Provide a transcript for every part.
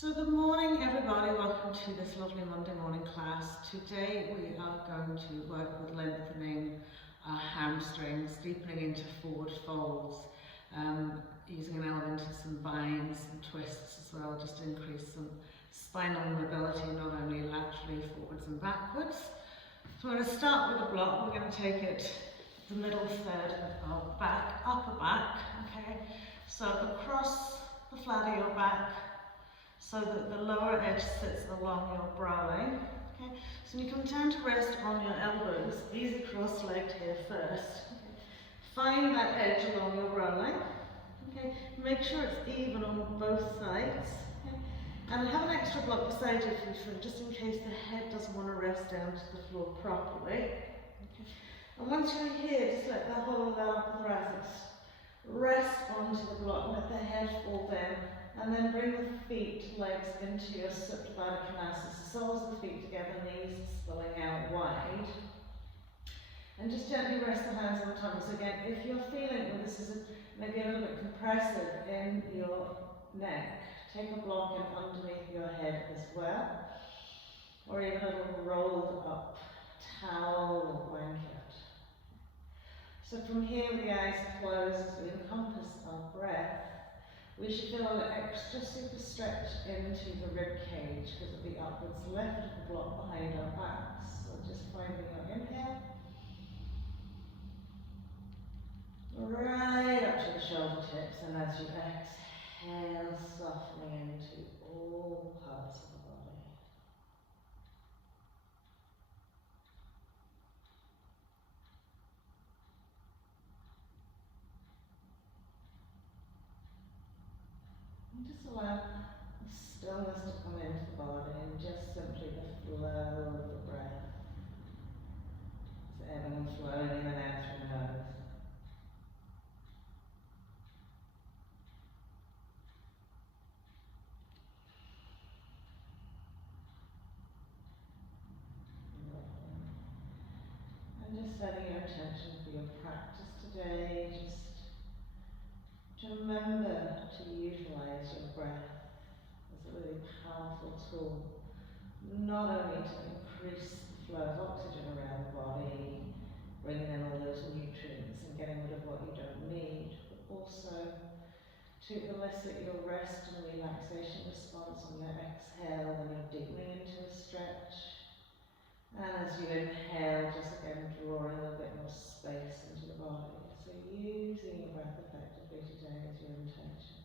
So good morning everybody, welcome to this lovely Monday morning class. Today we are going to work with lengthening our hamstrings, deepening into forward folds, using an element of some binds and twists as well, just to increase some spinal mobility, not only laterally, forwards and backwards. So we're going to start with a block. We're going to take it the middle third of our back, upper back, okay? So across the flat of your back, so that the lower edge sits along your brow line. Okay? So you come down to rest on your elbows, easy cross-legged here first. Okay? Find that edge along your brow line. Okay? Make sure it's even on both sides. Okay? And have an extra block beside you just in case the head doesn't want to rest down to the floor properly. Okay? And once you're here, just let the whole of the upper thoracic rest onto the block, let the head fall down. And then bring the feet, legs into your uttanasa. So soles of the feet together, knees spilling out wide. And just gently rest the hands on the tummy. So again, if you're feeling well, this is maybe a little bit compressive in your neck, take a block in underneath your head as well. Or even a little rolled up towel or blanket. So from here with the eyes closed as we encompass our breath, we should feel an extra super stretch into the rib cage because of the upwards lift of the block behind our backs. So just finding your inhale. Right up to the shoulder tips, and as you exhale, softening into all parts of the body. And just allow the stillness to come into the body and just simply the flow of the breath. It's ebbing and flowing in and out through the nose. And just setting your intention for your practice today, just to remember to utilize your breath as a really powerful tool, not only to increase the flow of oxygen around the body, bringing in all those nutrients and getting rid of what you don't need, but also to elicit your rest and relaxation response on your exhale when you're deepening into a stretch. And as you inhale, just again drawing a little bit more space into the body. So using your breath effectively today as your intention.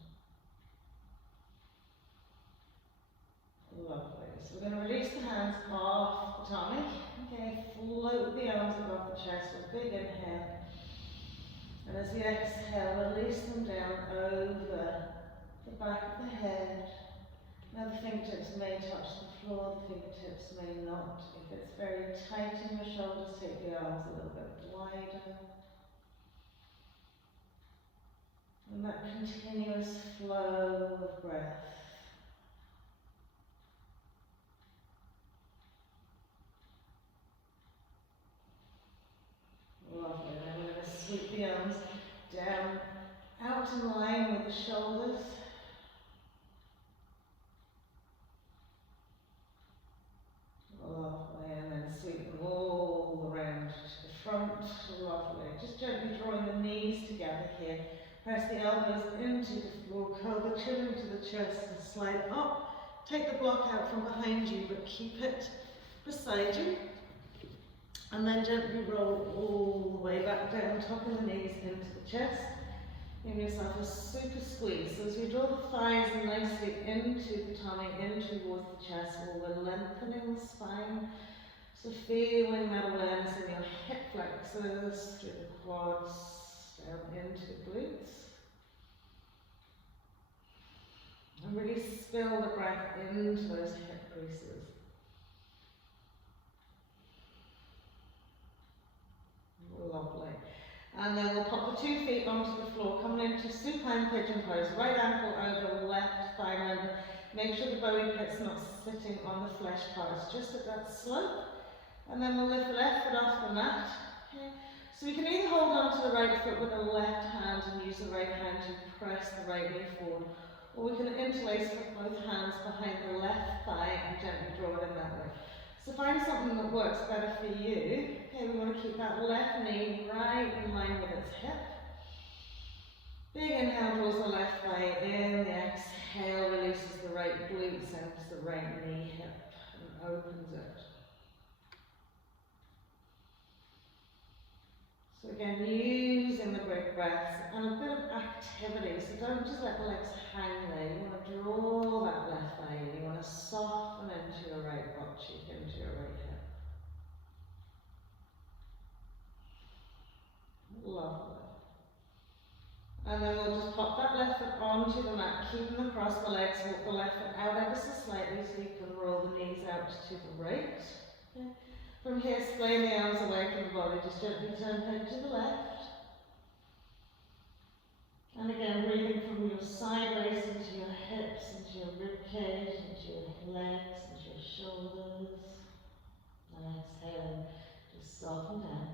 Lovely. So we're going to release the hands off the tummy. Okay, float the arms above the chest with a big inhale. And as you exhale, release them down over the back of the head. Now the fingertips may touch the floor, the fingertips may not. If it's very tight in your shoulders, take the arms a little bit wider. And that continuous flow of breath. Lovely. Then we're going to sweep the arms down, out in line with the shoulders. Lovely, and then sweep them all around to the front. Lovely. Just gently drawing the knees together here. Press the elbows into the floor, curl the chin into the chest and slide up. Take the block out from behind you, but keep it beside you. And then gently roll all the way back down, topping the knees into the chest. Give yourself a super squeeze. So as we draw the thighs nicely into the tummy, in towards the chest, we're lengthening the spine. So feeling that awareness in your hip flexors, through the quads, down into the glutes. And really spill the breath into those hip creases. Lovely. And then we'll pop the 2 feet onto the floor, coming into supine pigeon pose. Right ankle over left thigh member. Make sure the bony pit's not sitting on the flesh parts, just at that slope. And then we'll lift the left foot off the mat. Okay. So we can either hold on to the right foot with the left hand and use the right hand to press the right knee forward, Or we can interlace with both hands behind the left thigh and gently draw it in that way. So find something that works better for you. Okay, we want to keep that left knee right in line with its hip. Big inhale draws the left thigh in, the exhale releases the right glute, sends the right knee hip and opens it. So again, using the big breaths and a bit of activity, so don't just let the legs hang there. You want to draw that left thigh in, you want to soften into your right butt cheek, into your right hip. Lovely. And then we'll just pop that left foot onto the mat, keeping them across the legs, walk the left foot out ever so slightly so you can roll the knees out to the right. Okay. From here, splay the arms away from the body, just gently turn head to the left. And again, breathing from your sideways into your hips, into your rib cage, into your legs, into your shoulders. And exhaling, just soften down.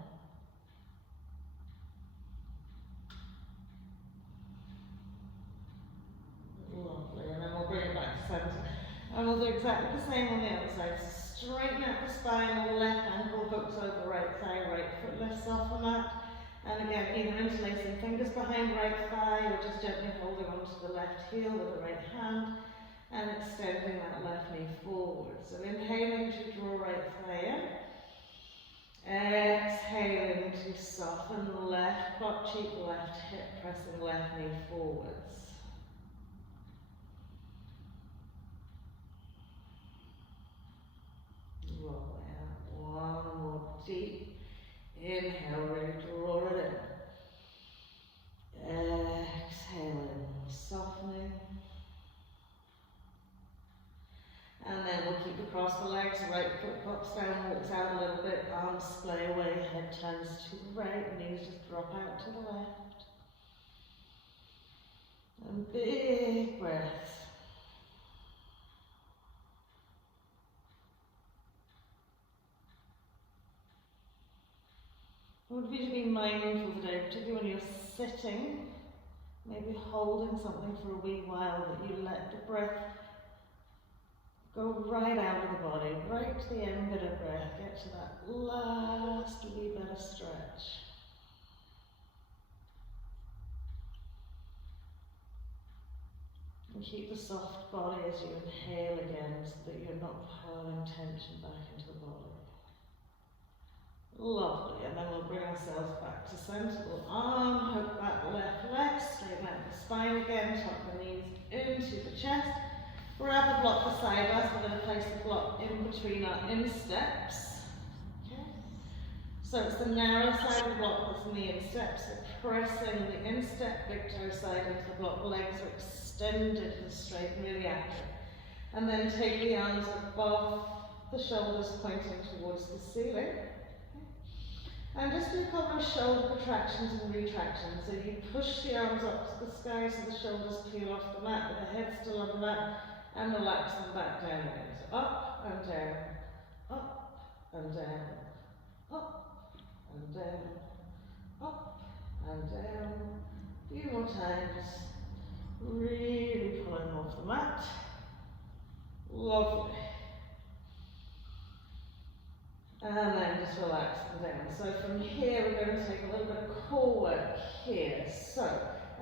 Lovely, and then we'll bring it back to center. And we'll do exactly the same on the other side. Straighten out the spine, left ankle hooks over right thigh, right foot lifts off the mat. And again, either interlacing fingers behind right thigh or just gently holding onto the left heel with the right hand and extending that left knee forward. So inhaling to draw right thigh in. Exhaling to soften left butt cheek, left hip, pressing left knee forwards. Roll out. One more deep inhale, really draw it in. Exhaling, softening. And then we'll keep across the legs, right foot pops down, walks out a little bit, arms splay away, head turns to the right, knees just drop out to the left. And big breaths. I want you to be mindful today, particularly when you're sitting, maybe holding something for a wee while, that you let the breath go right out of the body, right to the end bit of breath, get to that last wee bit of stretch. And keep the soft body as you inhale again, so that you're not pulling tension back into the body. Lovely, and then we'll bring ourselves back to center. We'll arm hook that left leg, straighten out the spine again, tuck the knees into the chest. Grab the block beside us, we're going to place the block in between our insteps. Okay. So it's the narrow side of the block that's in the instep, so pressing the instep, big toe side into the block, legs are extended and straight and really active. And then take the arms above the shoulders, pointing towards the ceiling. And just do a couple of shoulder contractions and retractions. So you push the arms up to the sky so the shoulders peel off the mat, with the head still on the mat, and relax them back down again. So up and down, up and down, up and down, up and down. A few more times. Really pulling off the mat. Lovely. And then just relax them down. So from here we're going to take a little bit of core work here. So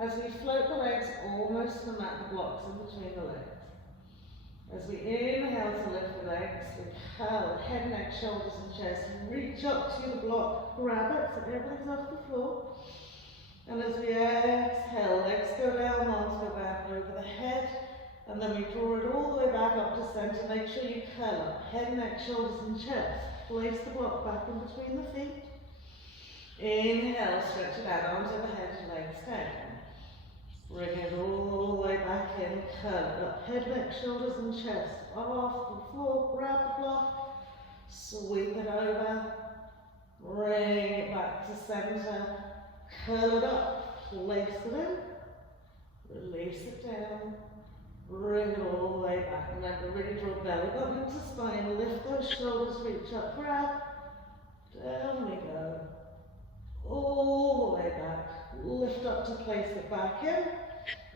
as we float the legs almost to the mat, the blocks in between the legs. As we inhale to lift the legs, we curl head, neck, shoulders and chest. Reach up to the block, grab it so everything's off the floor. And as we exhale, legs go down, arms go back over the head. And then we draw it all the way back up to center. Make sure you curl up, head, neck, shoulders and chest. Place the block back in between the feet. Inhale, stretch it out, arms overhead, legs down. Bring it all the way back in, curl up, head, neck, shoulders and chest. Off the floor, grab the block, sweep it over, bring it back to center, curl it up, place it in, release it down. Bring it all the way back. Remember, really draw belly button into spine. Lift those shoulders, reach up, grab. Down we go. All the way back. Lift up to place it back in.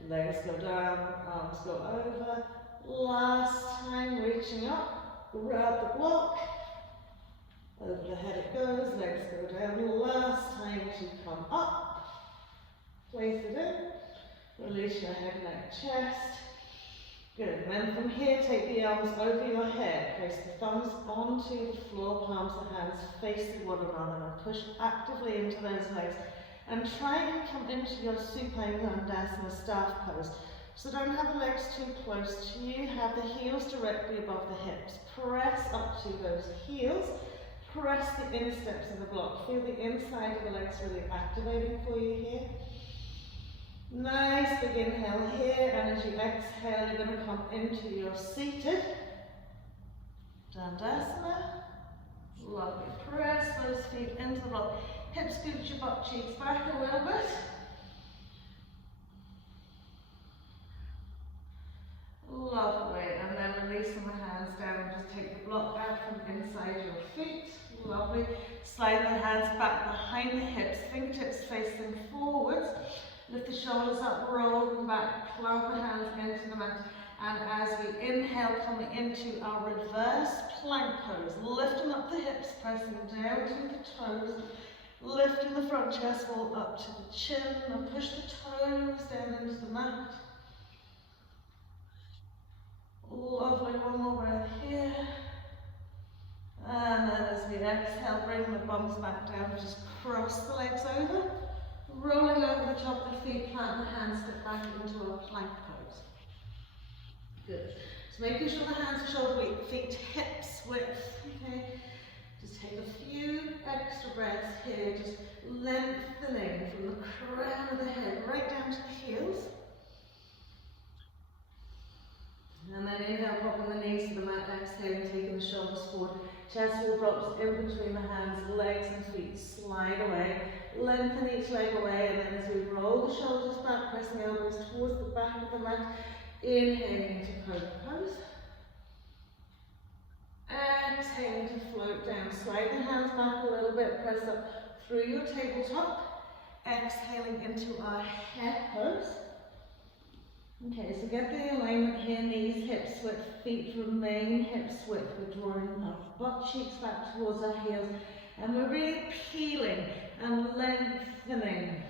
Legs go down, arms go over. Last time, reaching up, grab the block. Over the head it goes, legs go down. Last time to come up. Place it in. Release your head, neck, chest. Good. Then from here, take the arms over your head. Place the thumbs onto the floor, palms of hands facing one another, and push actively into those legs. And try and come into your supine uttanasa staff pose. So don't have the legs too close to you. Have the heels directly above the hips. Press up to those heels. Press the insteps of the block. Feel the inside of the legs really activating for you here. Nice big inhale here, and as you exhale, you're going to come into your seated Dandasana. Lovely. Press those feet into the block. Hips scoot your butt cheeks back a little bit. Lovely. And then releasing the hands down. Just take the block out from inside your feet. Lovely. Slide the hands back behind the hips. Fingertips facing forwards. Lift the shoulders up, roll them back, plant the hands into the mat. And as we inhale, coming into our reverse plank pose, lifting up the hips, pressing down to the toes, lifting the front chest wall up to the chin, and push the toes down into the mat. Lovely, one more breath here. And then as we exhale, bring the bums back down, just cross the legs over. Rolling over the top of the feet, plant the hands, step back into a plank pose. Good. So making sure the hands are shoulder width, feet hips width. Okay. Just take a few extra breaths here, just lengthening from the crown of the head right down to the heels. And then inhale, popping the knees to the mat, exhaling, taking the shoulders forward. Chest wall drops in between the hands, legs and feet slide away. Lengthen each leg away, and then as we roll the shoulders back, pressing elbows towards the back of the mat, inhaling into cobra pose. Exhaling to float down. Slide the hands back a little bit, press up through your tabletop. Exhaling into our head pose. Okay, so get the alignment here, knees, hips width, feet remain hips width. We're drawing our butt cheeks back towards our heels, and we're really peeling and lengthening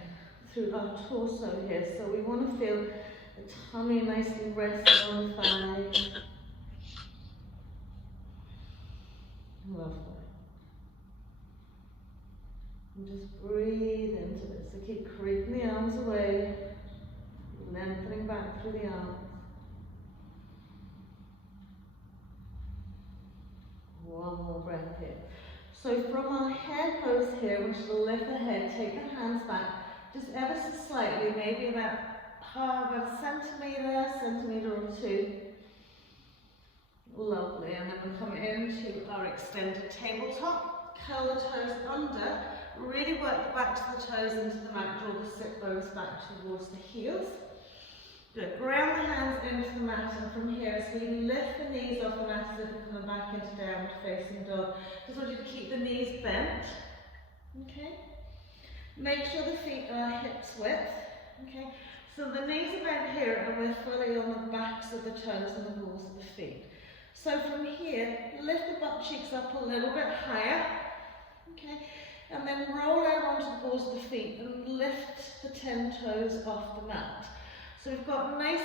through our torso here. So we want to feel the tummy nicely resting on the thighs. Lovely. And just breathe into it. So keep creeping the arms away. Lengthening back through the arms. One more breath here. So from our head pose here, which is to lift the head, take the hands back, just ever so slightly, maybe about a centimetre or two. Lovely. And then we'll come into our extended tabletop. Curl the toes under. Really work the backs of the toes into the mat. Draw the sit bones back towards the heels. Good. Ground the hands into the mat, and from here, as we lift the knees off the mat as if we're coming back into downward facing dog. Just want you to keep the knees bent. Okay. Make sure the feet are hips width. Okay. So the knees are bent here, and we're fully on the backs of the toes and the balls of the feet. So from here, lift the butt cheeks up a little bit higher. Okay. And then roll out onto the balls of the feet and lift the 10 toes off the mat. So we've got nice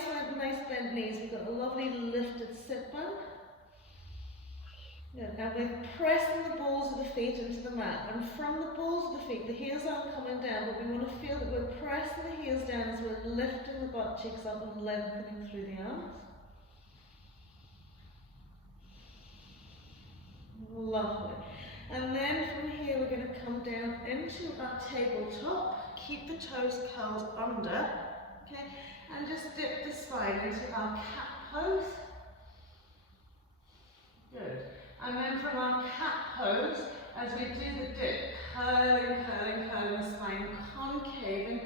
bent knees, we've got a lovely lifted sit bone. Good. Now we're pressing the balls of the feet into the mat, and from the balls of the feet, the heels aren't coming down, but we want to feel that we're pressing the heels down as we're lifting the butt cheeks up and lengthening through the arms. Lovely. And then from here we're going to come down into our tabletop, keep the toes curled under, okay? And just dip the spine into our cat pose. Good. And then from our cat pose, as we do the dip, curling the spine, concaving,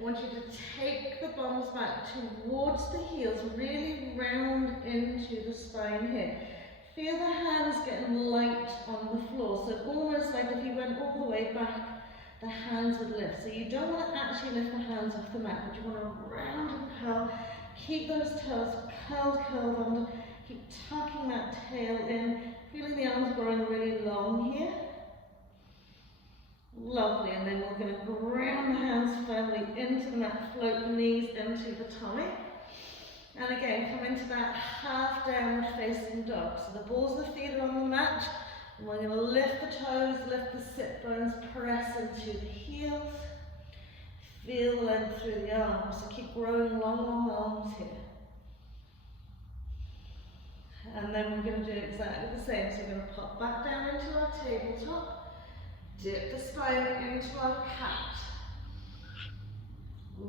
I want you to take the bums back towards the heels, really round into the spine here. Feel the hands getting light on the floor, so almost like if you went all the way back the hands would lift. So you don't want to actually lift the hands off the mat, but you want to round and curl. Keep those toes curled under. Keep tucking that tail in, feeling the arms growing really long here. Lovely, and then we're going to ground the hands firmly into the mat, float the knees into the tummy. And again, come into that half downward facing dog. So the balls of the feet are on the mat. And we're going to lift the toes, lift the sit bones, press into the heels. Feel the length through the arms. So keep growing long arms here. And then we're going to do exactly the same. So we're going to pop back down into our tabletop. Dip the spine into our cat.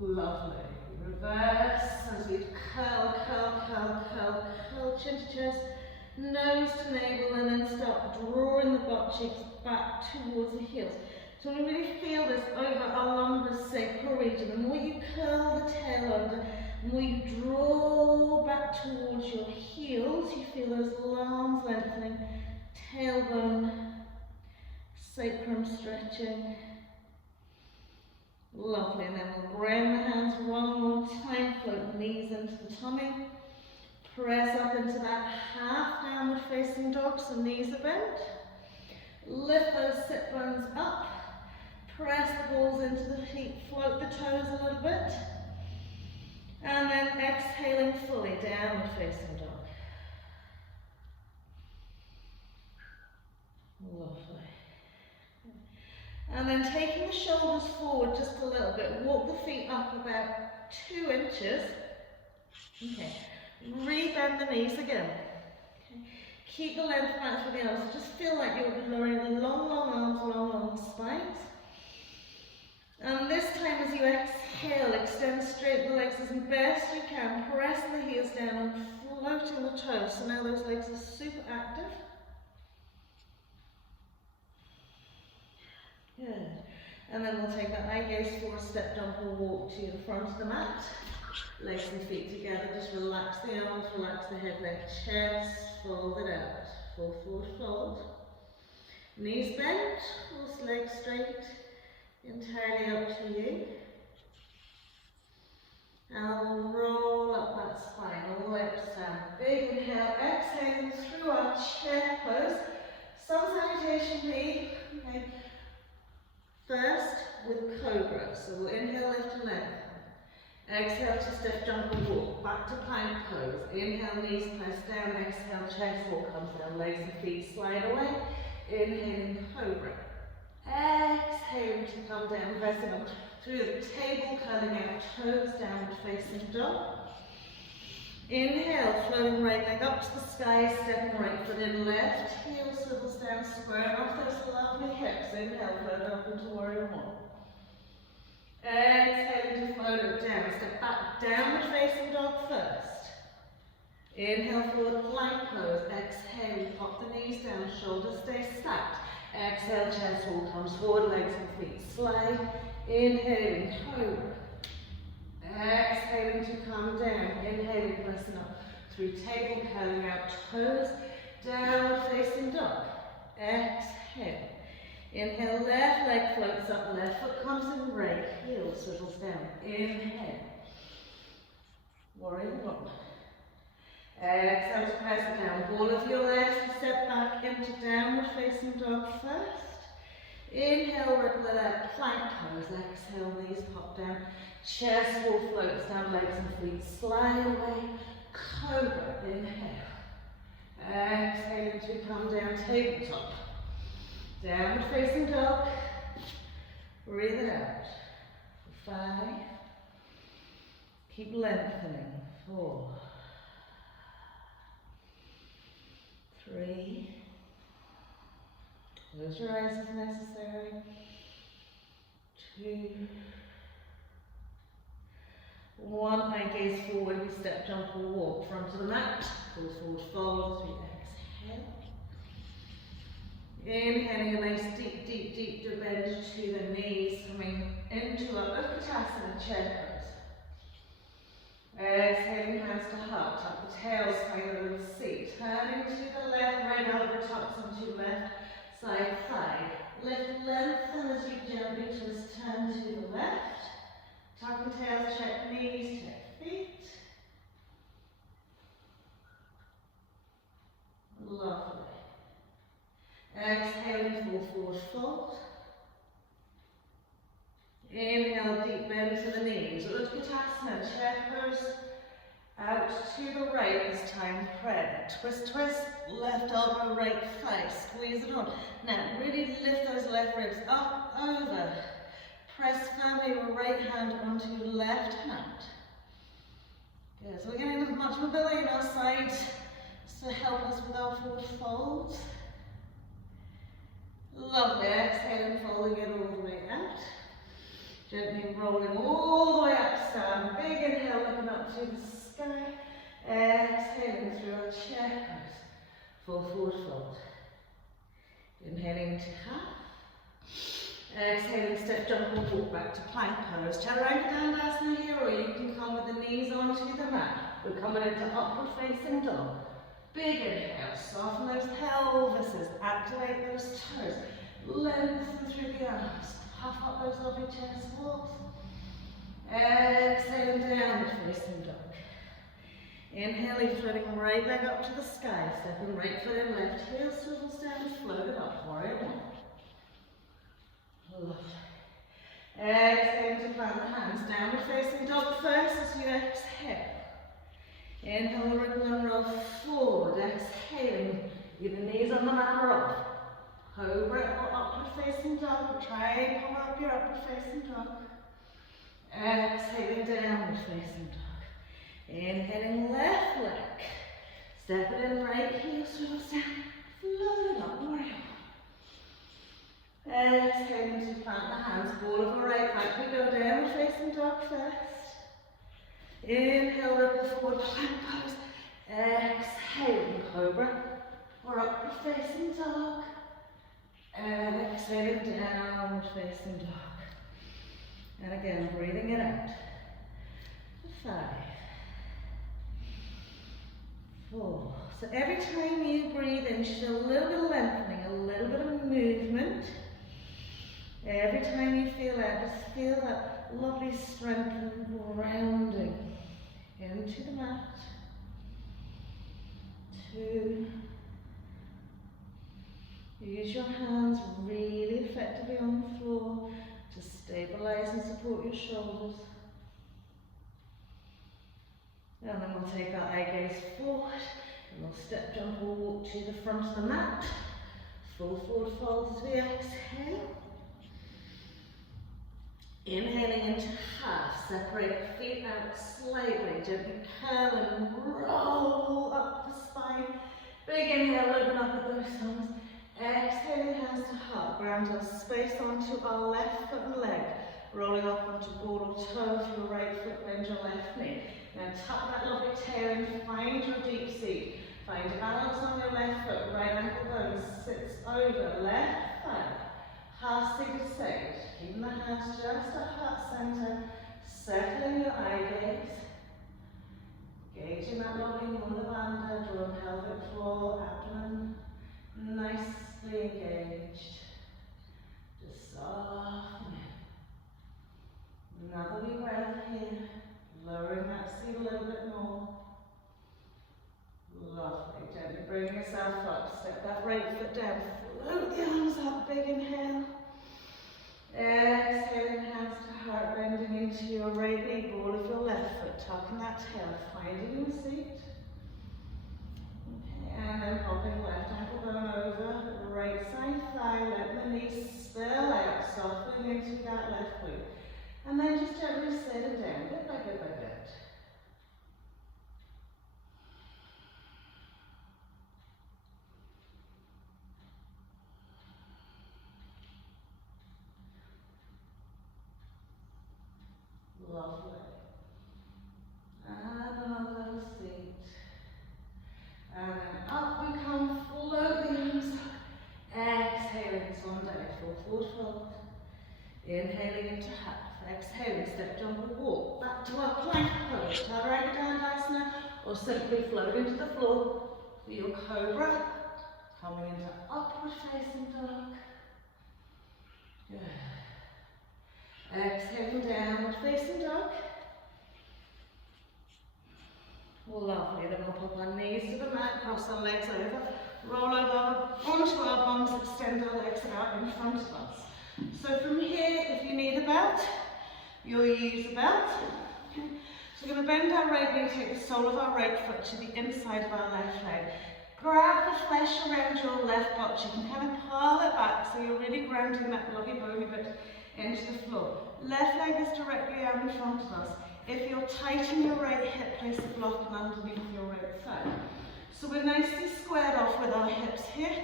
Lovely. Reverse as we curl, chin to chest, nose to navel, and then start drawing the butt cheeks back towards the heels. So we really feel this over our lumbar sacral region. The more you curl the tail under, the more you draw back towards your heels, you feel those arms lengthening, tailbone, sacrum stretching. Lovely, and then we'll ground the hands one more time, float the knees into the tummy, press up into that half downward facing dog, so knees are bent. Lift those sit bones up, press the balls into the feet, float the toes a little bit, and then exhaling fully, downward facing dog. Lovely. And then taking the shoulders forward just a little bit, walk the feet up about 2 inches. Okay, rebend the knees again. Okay. Keep the length back for the arms, so just feel like you're lowering the long arms, long spines. And this time as you exhale, extend straight the legs as best you can, press the heels down and floating the toes. So now those legs are super active. Good. And then we'll take that eye gaze forward, step, jump or walk to the front of the mat. Legs and feet together, just relax the arms, relax the head, neck, chest, fold it out. Fall forward, fold. Knees bent, pulse legs straight, entirely up to you. And we'll roll up that spine, all the way up to down. Big inhale, exhaling through our chair pose. Some salutation B. Okay. First with cobra, so we'll inhale, lift and lengthen. Exhale to step, jump and walk, back to plank pose. Inhale, knees press down, exhale, chest wall comes down, legs and feet slide away. Inhaling cobra. Exhaling to come down, pressing up through the table, curling out toes, downward facing dog. Inhale, floating right leg up to the sky, stepping right foot in, left heel swivels down, square off those lovely hips. Inhale, float up into warrior one. Exhaling to float it down, step back, downward facing dog first. Inhale, forward plank pose. Exhale, pop the knees down, shoulders stay stacked. Exhale, chest wall comes forward, legs and feet slide. Inhaling, cobra. Exhaling to come down, inhaling, pressing up through table, curling out toes, downward facing dog. Exhale. Inhale, left leg floats up, left foot comes in break, heel swivels down. Inhale. Warrior one. Exhale to press it down. Ball of your legs, step back into downward facing dog first. Inhale, ripple it out, plank pose. Exhale, knees pop down. Chest wall floats down, legs and feet slide away. Cobra, inhale. Exhaling to come down, tabletop. Downward facing dog. Breathe it out. 5. Keep lengthening. 4. 3. Close your eyes if necessary. 2. 1, eye gaze forward, we step, jump or walk. Front of the mat, pull forward, fold, as we exhale. Inhaling a nice deep bend to the knees, coming into our uttanasa chair pose. Exhaling, hands to heart, tuck the tail, swing over the seat. Turning to the left, right elbow tucks onto left, side thigh. Lift, lengthen as you gently twist, turn to the left. Tuck and tails, check knees, check feet. Lovely. Exhaling, full forward fold. Inhale, deep bend to the knees. Uttanasa, chair pose. Out to the right this time, prayer. Twist, twist, left elbow, right thigh. Squeeze it on. Now, really lift those left ribs up, over. Press firmly your right hand onto your left hand. Good, so we're getting as much mobility in our sides to help us with our forward folds. Lovely, exhaling, folding it all the way out. Gently rolling all the way up, stand. Big inhale, looking up to the sky. Exhaling through our chair pose. Full forward fold. Inhaling into half. Exhaling, step, jump, and walk back to plank pose. Chaturanga dandasana here, or you can come with the knees onto the mat. We're coming into upward facing dog. Big inhale, soften those pelvises, activate those toes, lengthen through the arms, puff up those lovely chest walls. Exhaling, downward facing dog. Inhaling, floating right leg up to the sky, stepping right foot in, left heel swivels down, float it up, warrior one. Lovely. Exhaling to plant the hands, downward facing dog first as you exhale. Inhale, wriggle and roll forward, exhaling, either knees on the mat or up. Cobra or upward facing dog, try and pull up your upward facing dog. Exhaling, downward facing dog. Inhaling, left leg. Step it in, right heel swivels down, float it up, warrior. Exhaling to plant the hands, ball of the right back. We go downward facing dog first. Inhale, ripple forward, plank pose. Exhaling, cobra or upward facing dog. Exhaling, downward facing dog. And again, breathing it out. 5, 4. So every time you breathe in, just a little bit of lengthening, a little bit of movement. Every time you feel out, just feel that lovely strength and grounding into the mat. 2. Use your hands really effectively on the floor to stabilize and support your shoulders. And then we'll take our eye gaze forward and we'll step, jump or walk to the front of the mat. Full forward fold as we exhale. Inhaling into half, separate feet out slightly, gently curl and roll up the spine. Big inhale, open up at those thumbs. Exhaling, hands to heart, ground our space onto our left foot and leg. Rolling up onto ball or toe for your right foot, bend your left knee. Now tuck that lovely tail in, find your deep seat. Find balance on your left foot, right ankle bone sits over, left thigh. Half seated sage, keeping the hands just at heart center, settling your eye gaze, gauging that lovely Mula Bandha, draw pelvic floor, abdomen, nicely engaged, just soften it. Another wee breath here, lowering that seat a little bit more. Lovely, gently bring yourself up, step that right foot down, float the arms up, big inhale. Exhaling, hands to heart, bending into your right knee, ball of your left foot, tucking that tail, finding your seat. Okay, and then popping left ankle bone over, right side thigh, let the knees spill out, softening into that left glute. And then just gently sit it down, bit by bit by bit. Lovely. And another seat. And then up we come, float the arms up. Exhaling, swan dive, full forward fold. Inhaling into half. Exhaling, step, jump or walk. Back to our plank pose. Chaturanga dandasana, or simply float into the floor for your cobra. Coming into upward facing dog. Good. Exhaling downward facing dog. Lovely. Then we'll pop our knees to the mat, cross our legs over, roll over onto our bums, extend our legs out in front of us. So from here, if you need a belt, you'll use a belt. Okay. So we're going to bend our right knee, take the sole of our right foot to the inside of our left leg. Grab the flesh around your left butt. You can kind of pull it back so you're really grounding that lovely bony bit into the floor. Left leg is directly out in front of us. If you're tighten your right hip, place the block underneath your right thigh. So we're nicely squared off with our hips here.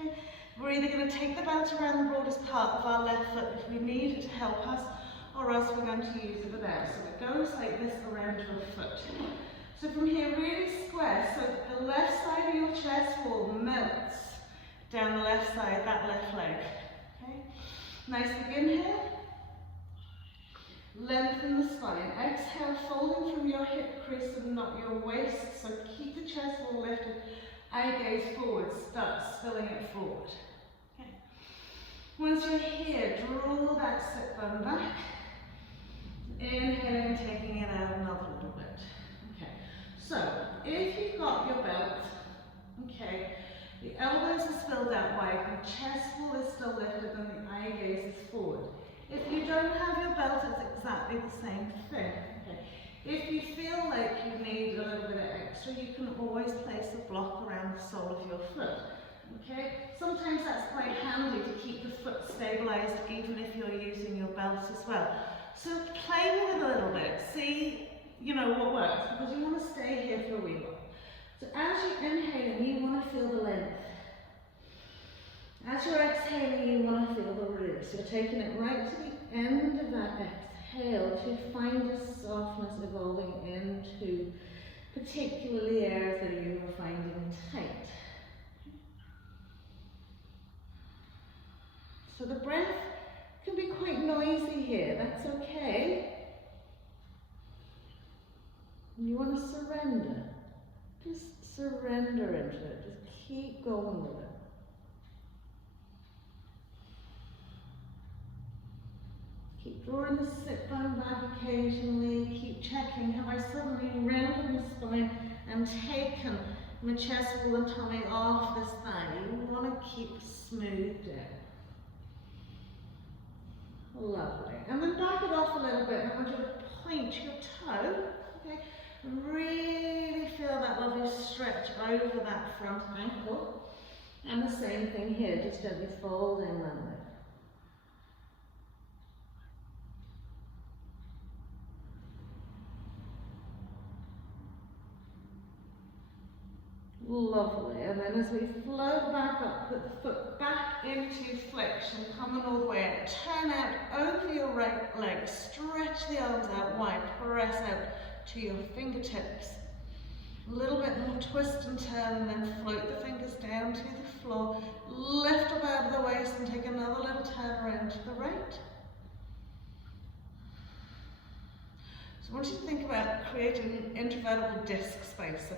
Okay. We're either going to take the belt around the broadest part of our left foot if we need it to help us, or else we're going to use it without. So it goes like this around your foot. So from here, really square, so the left side of your chest wall melts down the left side, that left leg. Okay. Nice big inhale. Lengthen the spine. Exhale, folding from your hip crease and not your waist. So keep the chest wall lifted. Eye gaze forward. Start spilling it forward. Okay. Once you're here, draw that sit bone back. Inhaling, taking it out another little bit. Okay. So if you've got your belt, okay, the elbows are spilled out wide, the chest wall is still lifted, and the eye gaze is forward. If you don't have your belt, it's exactly the same thing. Okay. If you feel like you need a little bit of extra, you can always place a block around the sole of your foot. Okay. Sometimes that's quite handy to keep the foot stabilized, even if you're using your belt as well. So play with it a little bit. See, what works, because you want to stay here for a wee while. So as you're inhaling, you want to feel the length. As you're exhaling, you want to feel the release. You're taking it right to the end of that exhale to find a softness evolving into particularly areas that you are finding tight. So the breath can be quite noisy here, that's okay. You want to surrender. Just surrender into it, just keep going with it. Keep drawing the sit bone back occasionally, keep checking, have I suddenly rounded my spine and taken my chest wall and tummy off this thigh? You want to keep smooth down. Lovely. And then back it off a little bit, and I want you to point your toe, okay? And really feel that lovely stretch over that front ankle. And the same thing here, just gently fold in that leg. Lovely, and then as we flow back up, put the foot back into flexion, coming all the way out. Turn out over your right leg, stretch the arms out wide, press out to your fingertips. A little bit more twist and turn, and then float the fingers down to the floor. Lift up out of the waist and take another little turn around to the right. So I want you to think about creating an intervertebral disc space. So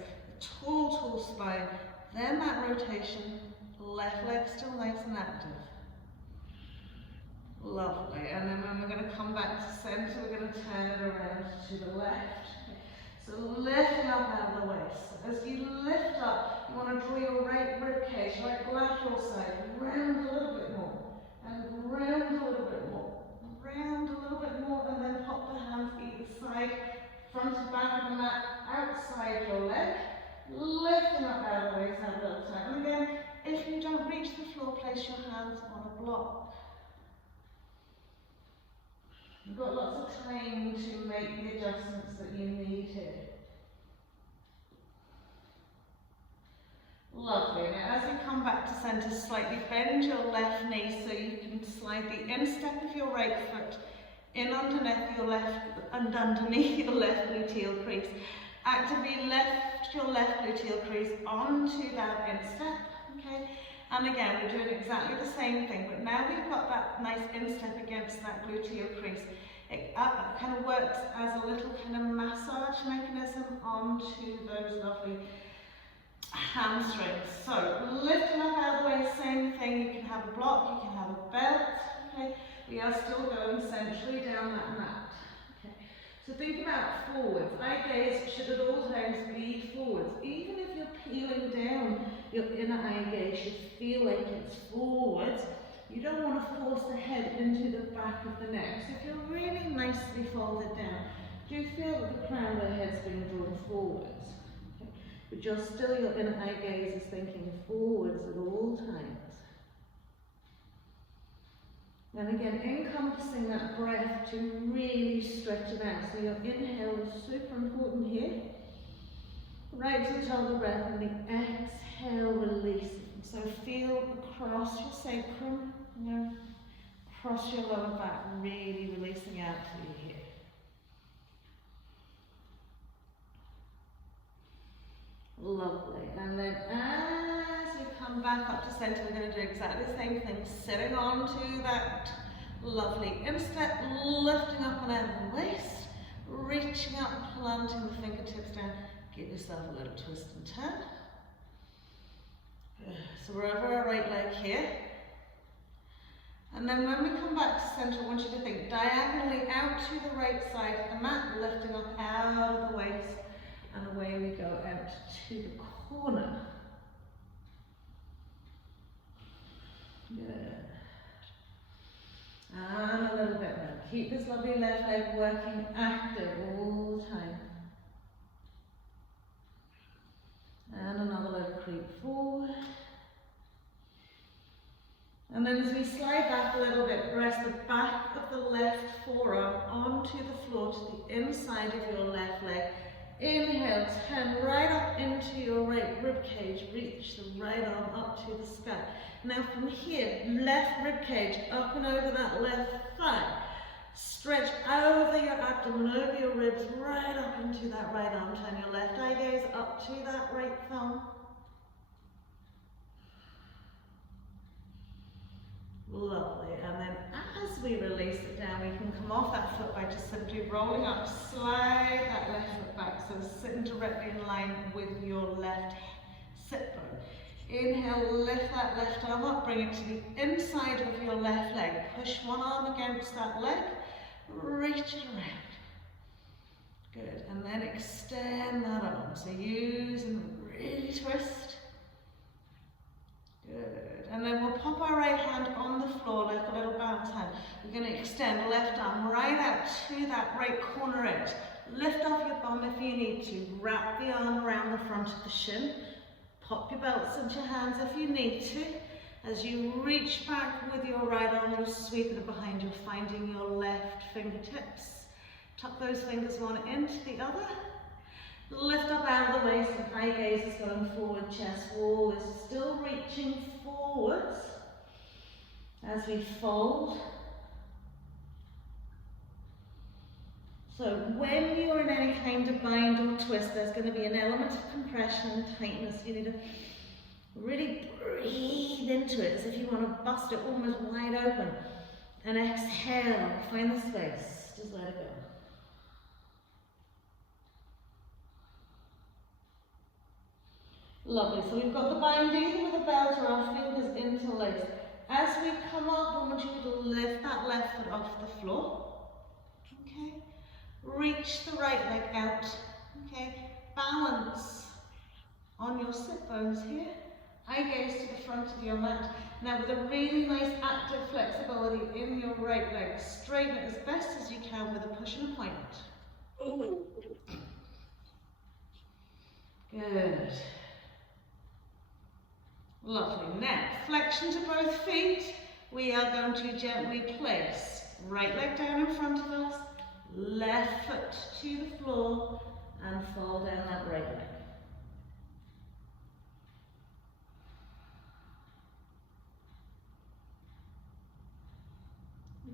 tall spine, then that rotation, left leg still nice and active. Lovely, and then when we're going to come back to center, we're going to turn it around to the left. So lifting up out of the waist. As you lift up, you want to draw your right rib cage, right lateral side, round a little bit more, and round a little bit more, round a little bit more, and then pop the hands either side, front and back of the mat, outside your leg. Lifting up out of the waist, hand up tight. And again, if you don't reach the floor, place your hands on a block. You've got lots of time to make the adjustments that you need here. Lovely. Now as you come back to center, slightly bend your left knee so you can slide the instep of your right foot in underneath your left gluteal crease. Actively lift your left gluteal crease onto that instep, okay? And again, we're doing exactly the same thing, but now we've got that nice instep against that gluteal crease. It kind of works as a little kind of massage mechanism onto those lovely hamstrings. So lifting up out of the way, same thing. You can have a block, you can have a belt, Okay, we are still going centrally down that mat. Okay, so think about forwards. Eye gaze should at all times be forwards. Even if you're peeling down, your inner eye gaze should feel like it's forwards. You don't want to force the head into the back of the neck. So if you're really nicely folded down, do you feel that the crown of the head's being drawn forwards? Okay. But you're still, your inner eye gaze is thinking forwards at all times. And again, encompassing that breath to really stretch it out. So your inhale is super important here. Right to the top of the breath, and the exhale, release. So feel across your sacrum, across your lower back, really releasing out to you here. Lovely. And then as you come back up to center, we're going to do exactly the same thing, sitting onto that lovely instep, lifting up and out of the waist, reaching up, planting the fingertips down. Give yourself a little twist and turn. So we're over our right leg here. And then when we come back to center, I want you to think diagonally out to the right side of the mat, lifting up out of the waist, and away we go out to the corner. Good. And a little bit more. Keep this lovely left leg working active all the time. And another little creep forward. And then as we slide back a little bit, press the back of the left forearm onto the floor to the inside of your left leg. Inhale, turn right up into your right rib cage, reach the right arm up to the sky. Now from here, left rib cage up and over that left thigh. Stretch over your abdomen, over your ribs, right up into that right arm. Turn your left eye gaze up to that right thumb. Lovely. And then as we release it down, we can come off that foot by just simply rolling up, slide that left foot back, so sitting directly in line with your left sit bone. Inhale, lift that left arm up, bring it to the inside of your left leg. Push one arm against that leg, reach it around. Good, and then extend that arm. So use and really twist. Good, and then we'll pop our right hand on the floor like a little bounce hand. We're going to extend left arm right out to that right corner edge. Lift off your bum if you need to. Wrap the arm around the front of the shin. Pop your belts into your hands if you need to. As you reach back with your right arm, you're sweeping it behind. You're finding your left fingertips. Tuck those fingers one into the other. Lift up out of the waist, and eye gaze is going forward. Chest wall is still reaching forwards as we fold. So when you're in any kind of bind or twist, there's going to be an element of compression and tightness. You need to really breathe into it as if you want to bust it almost wide open. And exhale, find the space, just let it go. Lovely, so we've got the bind either with a belt or our fingers interlaced. As we come up, I want you to lift that left foot off the floor. Okay, reach the right leg out. Okay, balance on your sit bones here. Eye gaze to the front of your mat. Now with a really nice active flexibility in your right leg, straighten it as best as you can with a push and a point. Good. Lovely. Next, flexion to both feet. We are going to gently place right leg down in front of us, left foot to the floor, and fold down that right leg.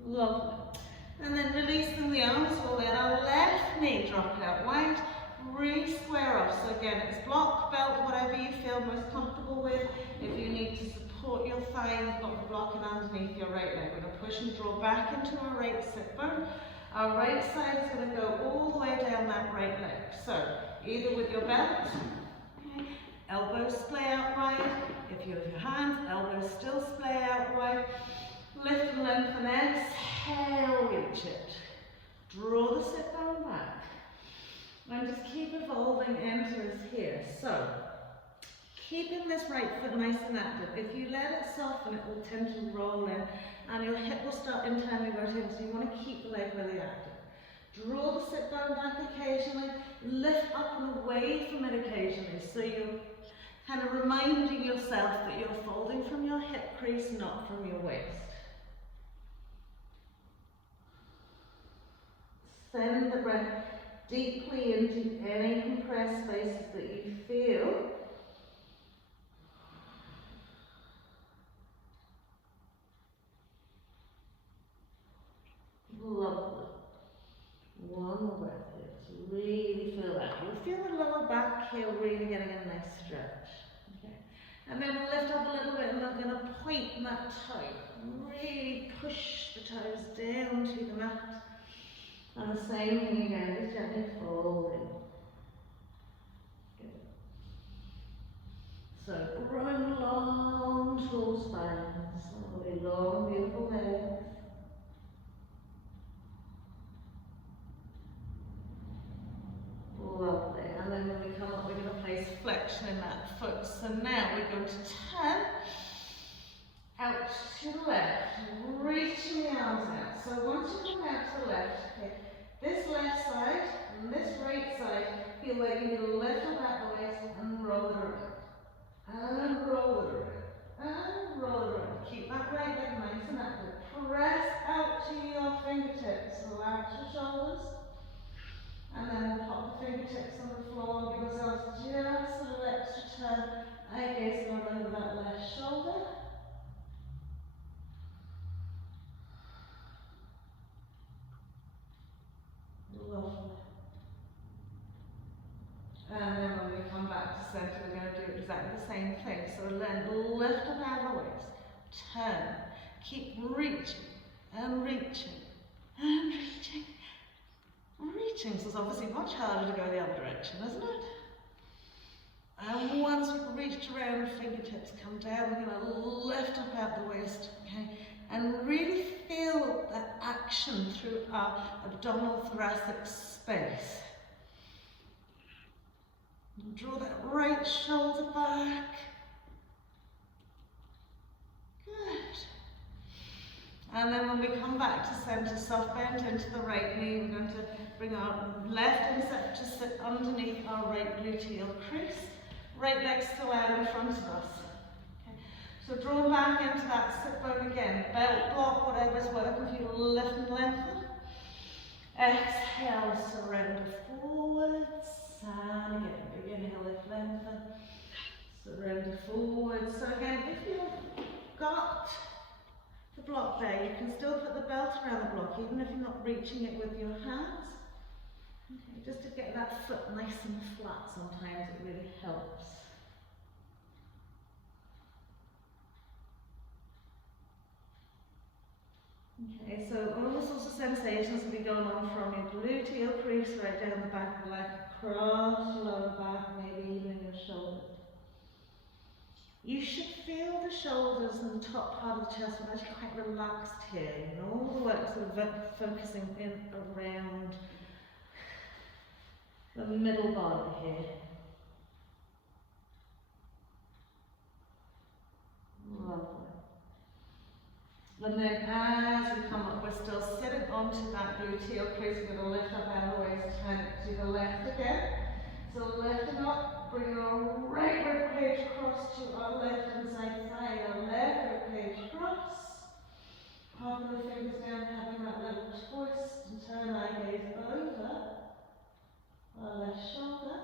Lovely. And then releasing the arms, we'll let our left knee drop out wide, re-square off. So again, it's block, belt, whatever you feel most comfortable with. If you need to support your thigh, you've got the block underneath your right leg. We're going to push and draw back into our right sit bone. Our right side is going to go all the way down that right leg. So either with your belt, okay, elbows splay out wide. If you have your hands, elbows still splay out wide. Lift and lengthen, exhale, reach it. Draw the sit bone back. And just keep evolving into this here. So, keeping this right foot nice and active. If you let it soften, it will tend to roll in and your hip will start internally rotating, so you want to keep the leg really active. Draw the sit bone back occasionally, lift up and away from it occasionally, so you're kind of reminding yourself that you're folding from your hip crease, not from your waist. Send the breath deeply into any compressed spaces that you feel. Lovely. One more breath here. So really feel that. You'll feel the lower back here really getting a nice stretch. Okay. And then we'll lift up a little bit and we're going to point that toe. Really push the toes down to the mat. And the same thing again, just gently fold in. Good. So growing long, tall spines. Slowly long, beautiful legs. Lovely. And then when we come up, we're going to place flexion in that foot. So now we're going to turn out to the left, reaching the arms out. So once you come out to the left, okay, this left side and this right side, feel like you need to lift up at the waist and roll it around. And roll it around. And roll it around. Keep that right leg nice and active. Press out to your fingertips. Relax your shoulders. And then we'll pop the fingertips on the floor, give ourselves just a little extra turn against one over that left shoulder. Lovely. And then when we come back to center, we're going to do exactly the same thing. So then lift up out of the waist, turn, keep reaching and reaching and reaching. Reaching, so it's obviously much harder to go the other direction, isn't it? And once we've reached around, fingertips come down, we're going to lift up out the waist, okay? And really feel that action through our abdominal thoracic space. And draw that right shoulder back. Good. And then when we come back to center, soft bend into the right knee, we're going to bring our left instep to sit underneath our right gluteal crease. Right leg still out in front of us. Okay. So draw back into that sit bone again. Belt block, whatever's working for you, lift and lengthen. Exhale, surrender forwards. And again, big inhale, lift, lengthen. Surrender forwards. So again, if you've got the block there, you can still put the belt around the block, even if you're not reaching it with your hands. Okay, just to get that foot nice and flat sometimes, it really helps. Okay, so all sorts of sensations will be going on from your gluteal crease right down the back of the leg, across your lower back, maybe even your shoulders. You should feel the shoulders and the top part of the chest are actually quite relaxed here. You know, all the work sort of focusing in around the middle body here. Lovely. And then as we come up, we're still sitting onto that gluteal crease. We're going to lift up out of the waist, turn it to the left again. So lifting up, bring our right rib cage across to our left hand side thigh, our left rib cage across. Popping the fingers down, having that little twist and turn our gaze over our left shoulder.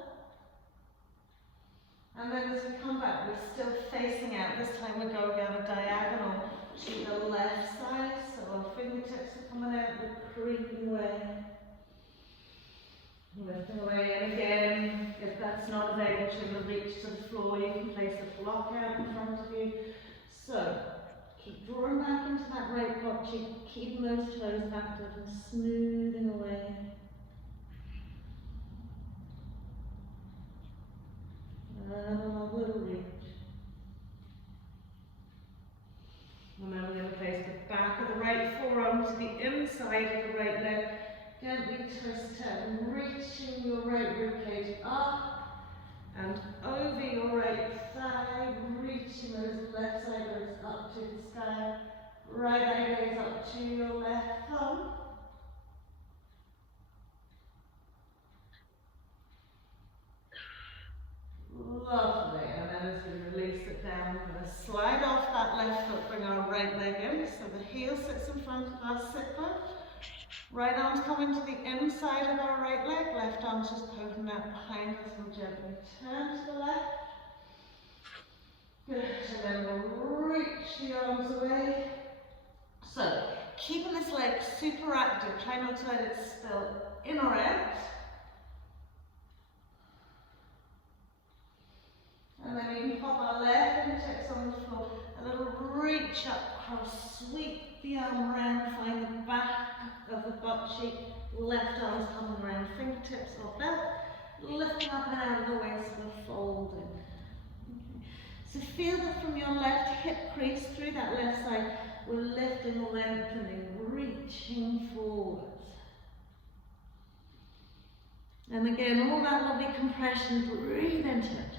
And then as we come back, we're still facing out. This time we're going out a diagonal to the left side. So our fingertips are coming out, we're creeping away. Lifting away, and again, if that's not available to reach to the floor, you can place a block out in front of you. So, keep drawing back into that right block cheek, keeping those toes active and smoothing away. And a little reach. And then we're going to place the back gently twist out, reaching your right ribcage up and over your right thigh, reaching those left side ribs up to the sky. Right eye gaze up to your left thumb. Lovely, and then as we release it down, we're going to slide off that left foot, bring our right leg in, so the heel sits in front of our sit bone. Right arm's coming to the inside of our right leg, left arm's just poking out behind us and gently turn to the left. Good, and then we'll reach the arms away. So, keeping this leg super active, try not to let it spill in or out. And then we can pop our left index on the floor, a little reach up, cross, sweep the arm around, find the back of the butt cheek, left arm's coming around, fingertips or belt, lifting up and out of the waist, so we're folding. Okay. So feel that from your left hip crease through that left side, we're lifting, lengthening, reaching forwards. And again, all that lovely compression, breathe into it.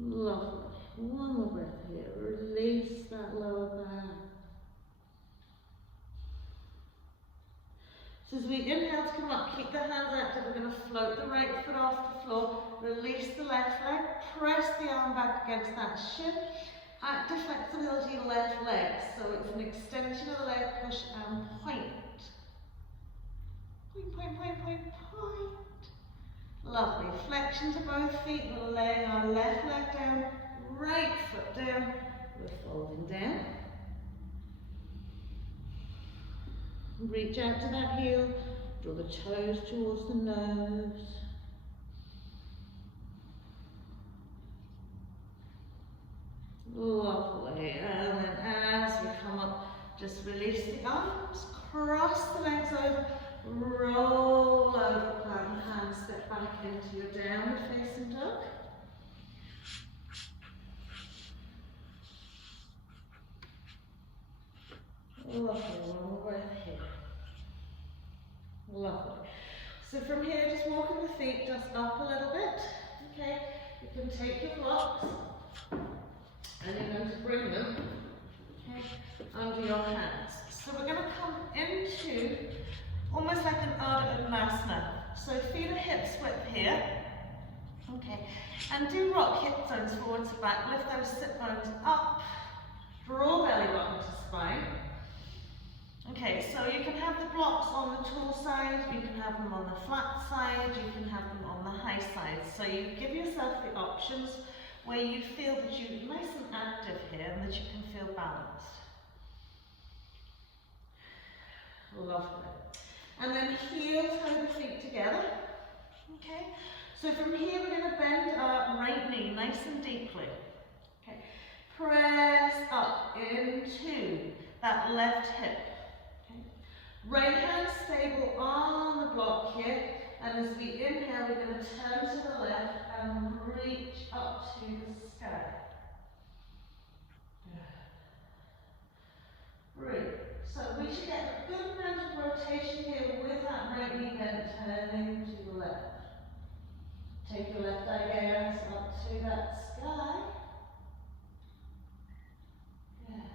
Lovely. One more breath here. Release that lower back. So as we inhale to come up, keep the hands active. We're going to float the right foot off the floor. Release the left leg. Press the arm back against that shin. Active flexibility left leg. So it's an extension of the leg, push and point. Point, point, point, point, point. Lovely. Flexion to both feet. We're laying our left leg down, right foot down. We're folding down. Reach out to that heel. Draw the toes towards the nose. Lovely. And then as we come up, just release the arms, cross the legs over. Roll over, plant and hand, step back into your downward facing dog. Lovely, one more breath here. Lovely. So from here, just walking the feet just up a little bit. Okay, you can take your blocks and you're going to bring them, okay, under your hands. So we're going to come into almost like an uttanasa. So feel a hip width here. Okay. And do rock hip zones forwards and back. Lift those sit bones up. Draw belly button to spine. Okay, so you can have the blocks on the tall side, you can have them on the flat side, you can have them on the high side. So you give yourself the options where you feel that you're nice and active here and that you can feel balanced. Lovely. And then heel toe the feet together. Okay. So from here we're going to bend our right knee nice and deeply. Okay. Press up into that left hip. Okay. Right hand stable on the block here. And as we inhale, we're going to turn to the left and reach up to the sky. Breathe. So we should get a good amount of rotation here with that right knee bent, turning to the left. Take your left eye gaze up to that sky. Good.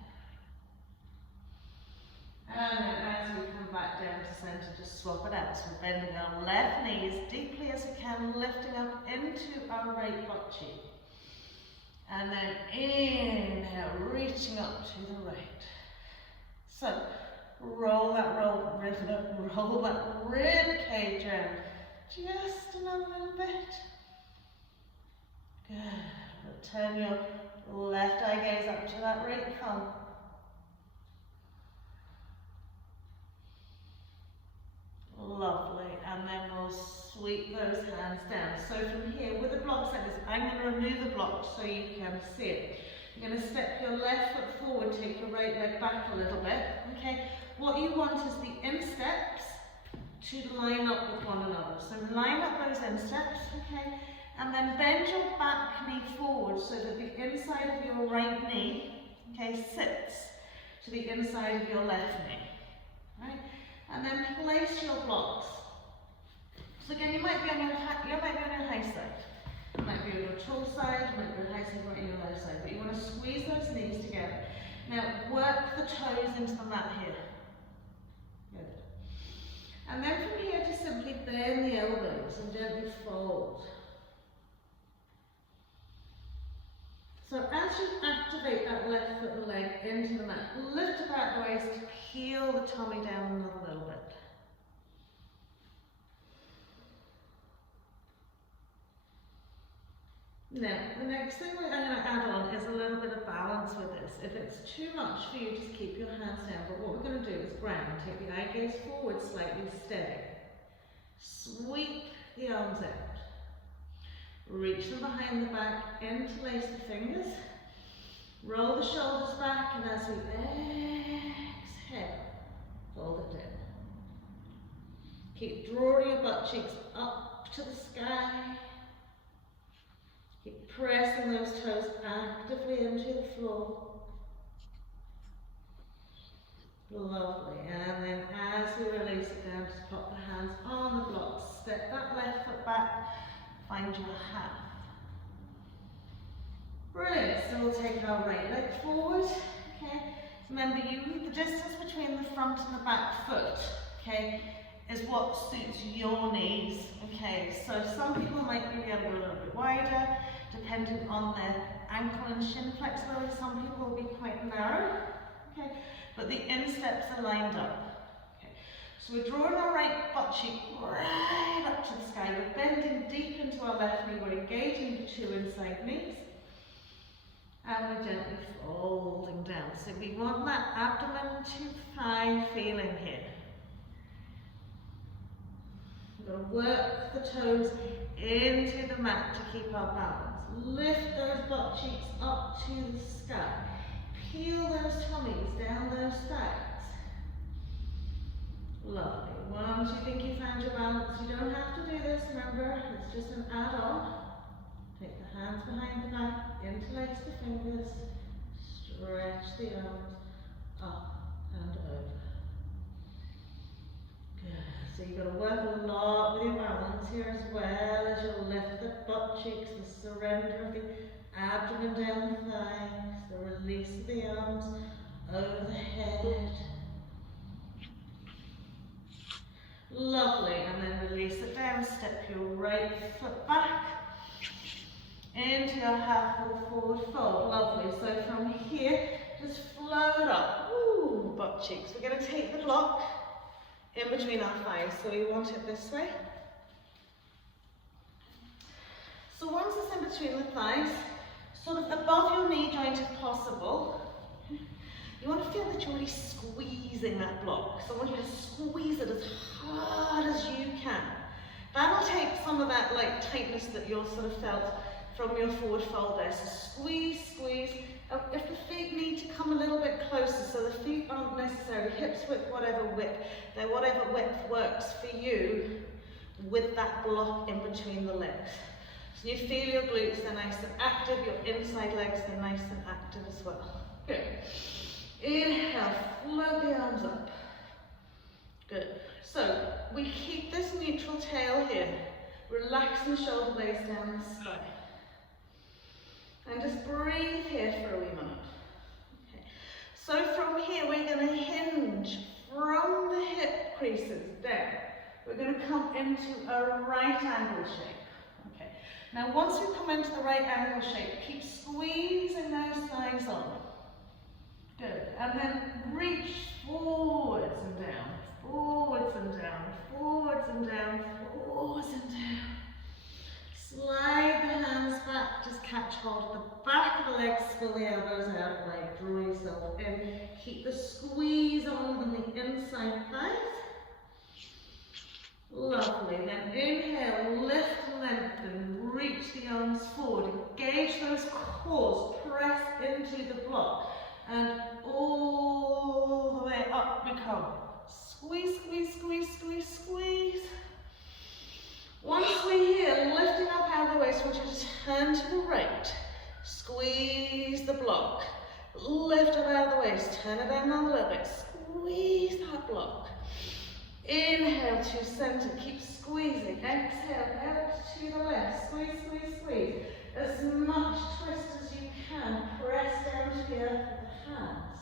And then as we come back down to center, just swap it out. So we're bending our left knee as deeply as we can, lifting up into our right butt cheek. And then inhale, reaching up to the right. So, roll that rib cage down. Just another little bit. Good. Turn your left eye gaze up to that right thumb. Lovely. And then we'll sweep those hands down. So from here, with the blocks like this, I'm going to remove the blocks so you can see it. You're going to step your left foot forward, take your right leg back a little bit. Okay. What you want is the insteps to line up with one another. So line up those insteps, okay, and then bend your back knee forward so that the inside of your right knee, okay, sits to the inside of your left knee, right? And then place your blocks. So again, you might be on your high side. You might be on your tall side, you might be on your high side, you might be on your low side, but you want to squeeze those knees together. Now, work the toes into the mat here. Good. And then from here, just simply bend the elbows and gently fold. So as you activate that left foot and leg into the mat, lift about the waist, peel the tummy down another little bit. Now, the next thing I'm going to add on is a little bit of balance with this. If it's too much for you, just keep your hands down. But what we're going to do is ground. Take the eye gaze forward, slightly steady. Sweep the arms out. Reach them behind the back, interlace the fingers. Roll the shoulders back, and as we exhale, fold it down. Keep drawing your butt cheeks up to the sky. Keep pressing those toes actively into the floor. Lovely. And then as we release it down, just pop the hands on the blocks. Step that left foot back. Find your half. Brilliant. So we'll take our right leg forward. Okay. Remember, the distance between the front and the back foot, okay, is what suits your knees. Okay. So some people might be able to go a little bit wider, depending on their ankle and shin flexibility. Some people will be quite narrow. Okay. But the insteps are lined up. So we're drawing our right butt cheek right up to the sky. We're bending deep into our left knee. We're engaging the two inside knees. And we're gently folding down. So we want that abdomen to thigh feeling here. We're going to work the toes into the mat to keep our balance. Lift those butt cheeks up to the sky. Peel those tummies down those thighs. Lovely. Once you think you found your balance, you don't have to do this, remember, it's just an add-on. Take the hands behind the back, interlace the fingers, stretch the arms up and over. Good. So you've got to work a lot with your balance here as well as you lift the butt cheeks, the surrender of the abdomen down the thighs, the release of the arms over the head. Lovely, and then release it down, step your right foot back into your half forward fold. Lovely, so from here, just float up, ooh, butt cheeks. We're going to take the block in between our thighs, so we want it this way. So once it's in between the thighs, sort of above your knee joint if possible, you want to feel that you're really squeezing that block. So I want you to squeeze it as hard as you can. That'll take some of that tightness that you'll sort of felt from your forward fold there. So squeeze, squeeze. If the feet need to come a little bit closer, so the feet aren't necessarily hips width, whatever width, they're whatever width works for you with that block in between the legs. So you feel your glutes, they're nice and active, your inside legs, they're nice and active as well. Good. Inhale, float the arms up. Good. So we keep this neutral tail here. Relax the shoulder blades down the spine. And just breathe here for a wee minute. Okay. So from here we're going to hinge from the hip creases down. We're going to come into a right angle shape. Okay. Now once we come into the right angle shape, keep squeezing those thighs on. Good. And then reach forwards and down, forwards and down, forwards and down, forwards and down. Slide the hands back, just catch hold of the back of the legs, spill the elbows out, right, draw yourself in. Keep the squeeze on the inside thighs. Lovely. Then inhale, lift, lengthen, reach the arms forward, engage those cores, press into the block. And all the way up we come. Squeeze, squeeze, squeeze, squeeze, squeeze. Once we're here, lifting up out of the waist, I want you to turn to the right. Squeeze the block. Lift up out of the waist, turn it down a little bit, squeeze that block. Inhale to center, keep squeezing. Exhale, out to the left, squeeze, squeeze, squeeze. As much twist as you can, press down to the earth with the hands.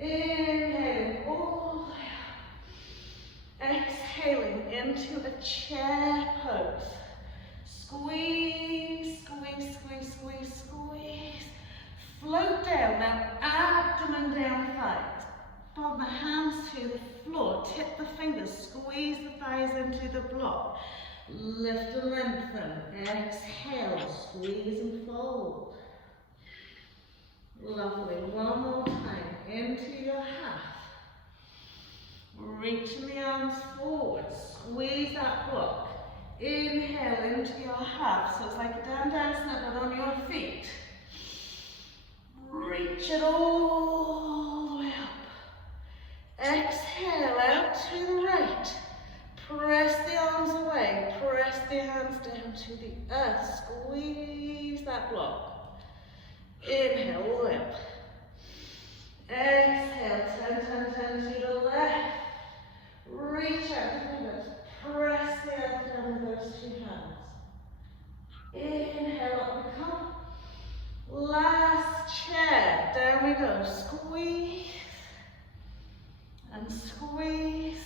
Inhaling all the way up. Exhaling into a chair pose. Squeeze, squeeze, squeeze, squeeze, squeeze. Float down, now abdomen down, thighs. Fold the hands to the floor, tip the fingers, squeeze the thighs into the block. Lift and lengthen. Exhale, squeeze and fold. Lovely. One more time. Into your half. Reaching the arms forward. Squeeze that block. Inhale into your half. So it's like a down, down snap, but on your feet. Reach it all the way up. Exhale out to the right. Press the arms away. Press the hands down to the earth. Squeeze that block. Inhale all the way up. Exhale, turn, turn, turn to the left. Reach out the fingers. Press the earth down with those two hands. Inhale up we come. Last chair. Down we go. Squeeze. And squeeze.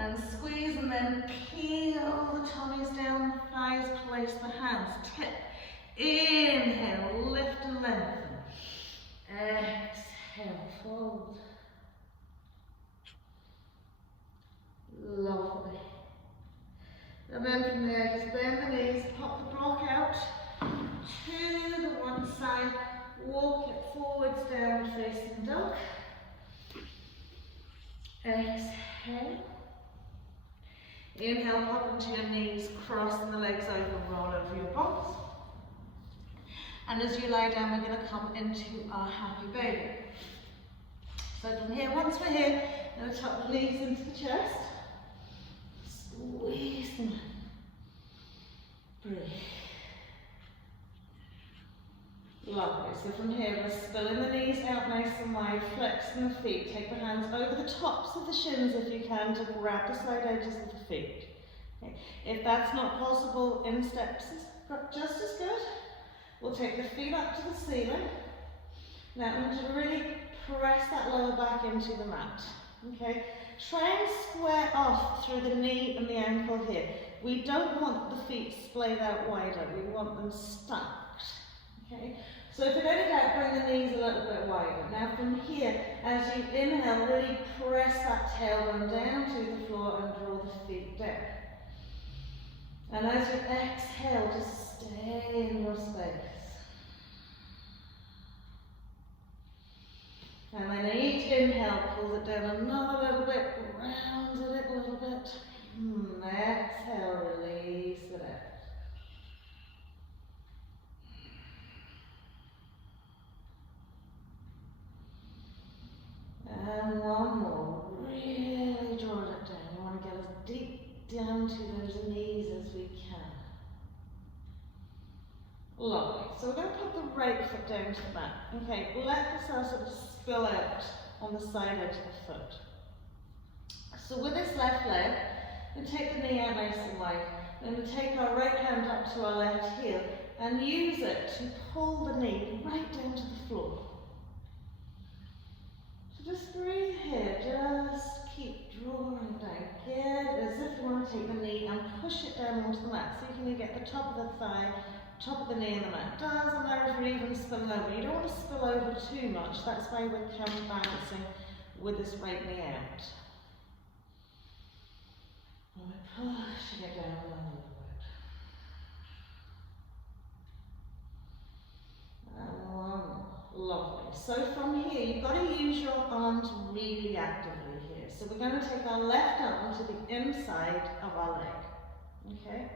And squeeze, and then peel the tummies down, thighs, place the hands, tip. Inhale, lift and lengthen. Exhale, fold. Lovely. And then from there, just bend the knees, pop the block out to the one side, walk it forwards, downward facing dog. Exhale. Inhale, pop into your knees, crossing the legs over, roll over your box. And as you lie down, we're going to come into our happy baby. So from here, once we're here, we're going to tuck the knees into the chest. Squeeze them in. Breathe. Lovely. So from here, we're spilling the knees out nice and wide, flexing the feet. Take the hands over the tops of the shins if you can to grab the side edges of the feet. Okay. If that's not possible, in steps is just as good. We'll take the feet up to the ceiling. Now I want you to really press that lower back into the mat. Okay. Try and square off through the knee and the ankle here. We don't want the feet splayed out wider. We want them stacked. Okay. So if it only out, bring the knees a little bit wider. Now from here, as you inhale, really press that tailbone down to the floor and draw the feet down. And as you exhale, just stay in your space. And then each inhale pulls it down another little bit, rounds it a little bit. Exhale, release it out. And one more, really draw it down. You want to get as deep down to those knees as we can. Lovely. So we're going to put the right foot down to the mat. Okay, let the cells sort of spill out on the side edge of the foot. So with this left leg, we take the knee out nice and wide. Then we take our right hand up to our left heel and use it to pull the knee right down to the floor. Just breathe here, just keep drawing down. Get as if you want to take the knee and push it down onto the mat. So you can get the top of the thigh, top of the knee in the mat. Doesn't matter if you're even spilling over. You don't want to spill over too much. That's why we're counterbalancing with this right knee out. And we're pushing it down a little bit. And one more. Lovely. So from here, you've got to use your arms really actively here. So we're going to take our left arm to the inside of our leg. Okay?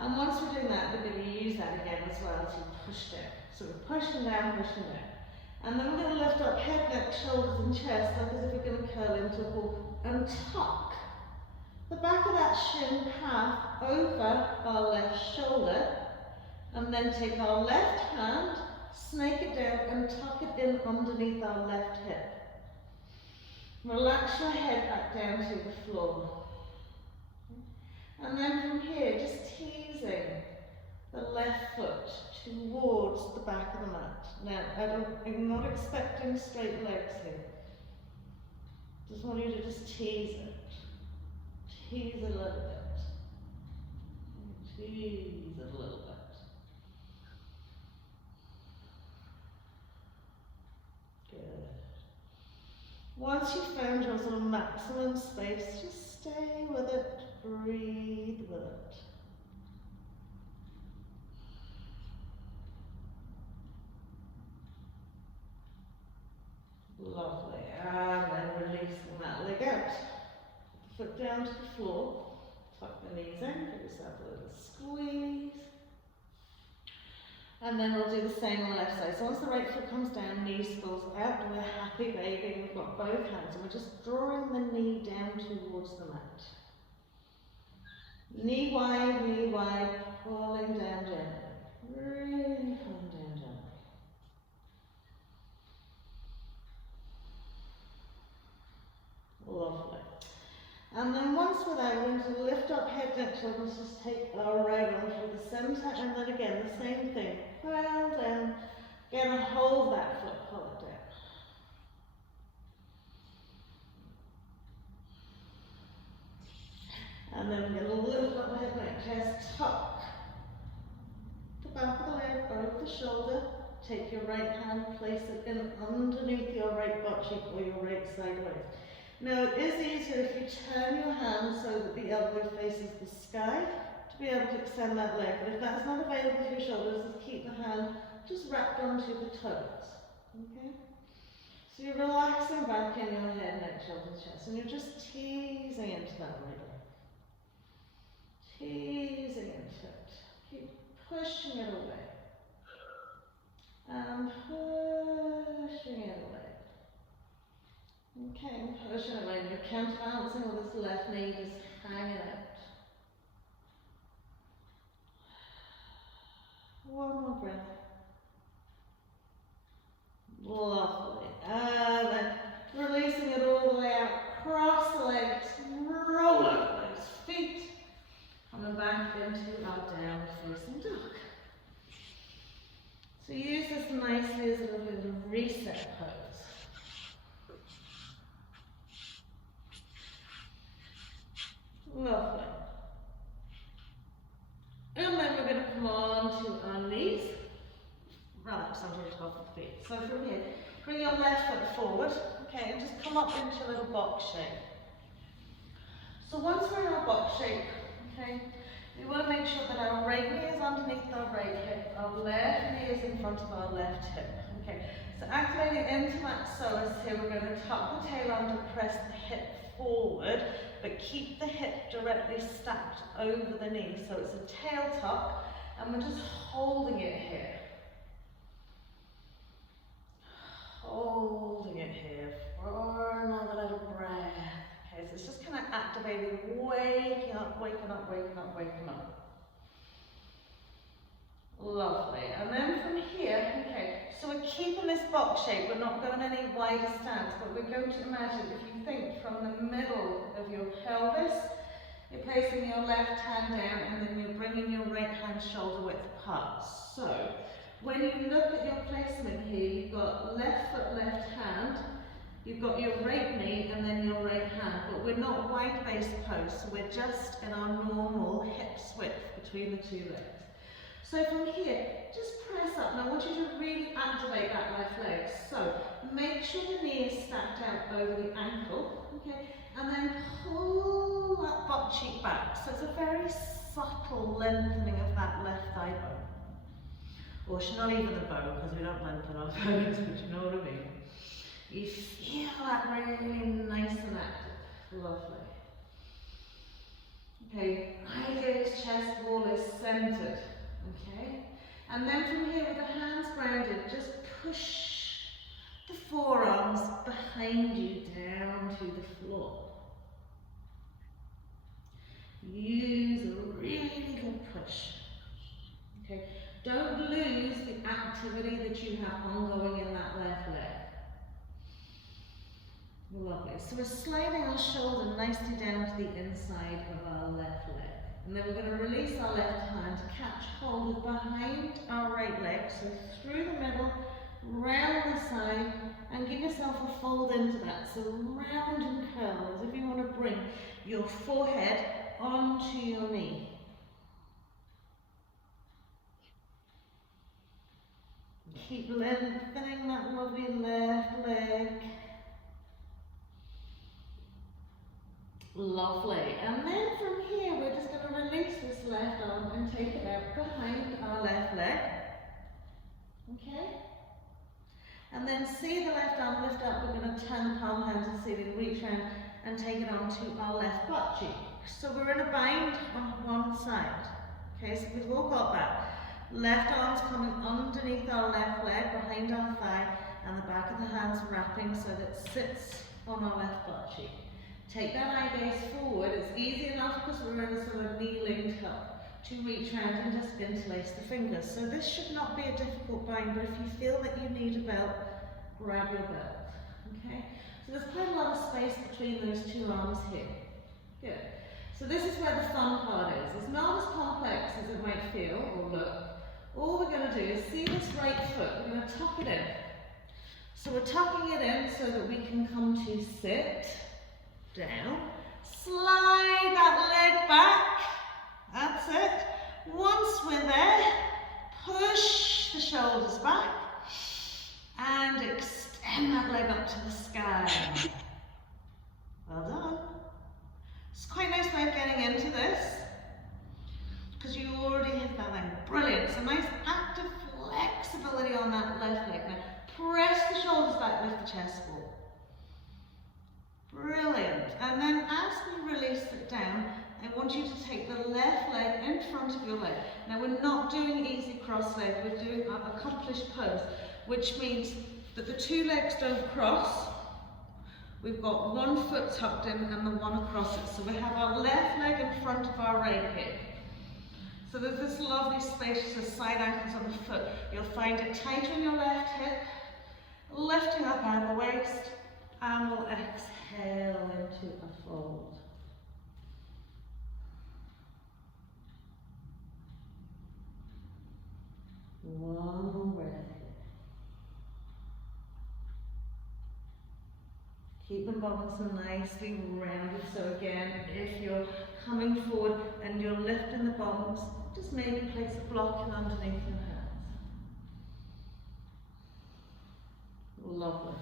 And once we're doing that, we're going to use that again as well to push down. So we're pushing down, pushing down. And then we're going to lift up head, neck, shoulders and chest, like as if we're going to curl into a ball and tuck the back of that shin half over our left shoulder. And then take our left hand snake it down and tuck it in underneath our left hip. Relax your head back down to the floor. And then from here, just teasing the left foot towards the back of the mat. Now, I'm not expecting straight legs here. Just want you to just tease it. Tease it a little bit. Tease it a little bit. Good. Once you've found your sort of maximum space, just stay with it, breathe with it. Lovely. And then releasing that leg out. Foot down to the floor. Tuck the knees in, give yourself a little squeeze. And then we'll do the same on the left side. So once the right foot comes down, knee spills out, we're happy baby. We've got both hands and we're just drawing the knee down towards the mat. Knee wide, pulling down gently. Really pulling down gently. Lovely. And then once we're there, we're going to lift up head, neck, shoulders, just take our right arm through the centre, and then again, the same thing. Well down, again, hold that foot, pull it down. And then we're going to lift up head, neck, chest, tuck the back of the leg, over the shoulder. Take your right hand, place it in underneath your right butt cheek or your right sideways. Now it is easier if you turn your hand so that the elbow faces the sky to be able to extend that leg. But if that's not available for your shoulders, just keep the hand just wrapped onto the toes. Okay? So you're relaxing back in your head, neck, shoulders, chest, and you're just teasing into that right leg. Teasing into it. Keep pushing it away. And pushing it away. Okay, and pushing it away. You're counterbalancing with this left knee just hanging out. One more breath. Lovely. And then releasing it all the way out. Cross the legs, roll over those feet. Coming back into our downward facing dog. So use this nicely as a little bit of a reset pose. Lovely. And then we're going to come on to our knees. Relax onto the top of the feet. So from here, bring your left foot forward, okay, and just come up into a little box shape. So once we're in our box shape, okay, we want to make sure that our right knee is underneath our right hip, our left knee is in front of our left hip. Okay, so activating into that psoas here, we're going to tuck the tail under, press the hip forward, but keep the hip directly stacked over the knee. So it's a tail tuck, and we're just holding it here. Holding it here for another little breath. Okay, so it's just kind of activating, waking up, waking up, waking up, waking up. Lovely. And then from here, okay, so we're keeping this box shape. We're not going any wider stance, but we're going to imagine, if you think from the middle of your pelvis, you're placing your left hand down and then you're bringing your right hand shoulder width apart. So when you look at your placement here, you've got left foot, left hand, you've got your right knee and then your right hand, but we're not wide base pose, so we're just in our normal hips width between the two legs. So from here, just press up. Now I want you to really activate that left leg. So make sure the knee is stacked out over the ankle, okay, and then pull that butt cheek back. So it's a very subtle lengthening of that left thigh bone. Or not even the bone, because we don't lengthen our bones, but you know what I mean. You feel that really nice and active. Lovely. Okay, idea is chest wall is centered. Okay, and then from here with the hands grounded, just push the forearms behind you down to the floor. Use a really good push. Okay, don't lose the active activity that you have ongoing in that left leg. Lovely. So we're sliding our shoulder nicely down to the inside of our left leg. And then we're going to release our left hand to catch hold of behind our right leg. So through the middle, round the side, and give yourself a fold into that. So round and curl, as if you want to bring your forehead onto your knee. Keep lengthening that lovely left leg. Lovely. And then from here, we're just going to release this left arm and take it out behind our left leg. Okay? And then see the left arm lift up. We're going to turn the palm hand to the ceiling, reach around and take it onto our left butt cheek. So we're in a bind on one side. Okay, so we've all got that. Left arm's coming underneath our left leg, behind our thigh, and the back of the hands wrapping so that it sits on our left butt cheek. Take that eye gaze forward. It's easy enough because we're in a sort of kneeling tuck to reach around and just interlace the fingers. So this should not be a difficult bind, but if you feel that you need a belt, grab your belt. Okay? So there's quite a lot of space between those two arms here. Good. So this is where the fun part is. It's not as complex as it might feel or look. All we're going to do is see this right foot. We're going to tuck it in. So we're tucking it in so that we can come to sit down. Slide that leg back. That's it. Once we're there, push the shoulders back and extend that leg up to the sky. Well done. It's quite a nice way of getting into this because you already hit that leg. Brilliant. So nice active flexibility on that left leg. Now press the shoulders back, lift the chest forward. Brilliant. And then as we release it down, I want you to take the left leg in front of your leg. Now we're not doing easy cross leg, we're doing an accomplished pose, which means that the two legs don't cross. We've got one foot tucked in and the one across it. So we have our left leg in front of our right hip. So there's this lovely spacious side ankles on the foot. You'll find it tight on your left hip, lifting up out of the waist, and we'll exhale into a fold. One more breath. Keep the bums nicely rounded. So again, if you're coming forward and you're lifting the bums, just maybe place a block in underneath your hands. Lovely.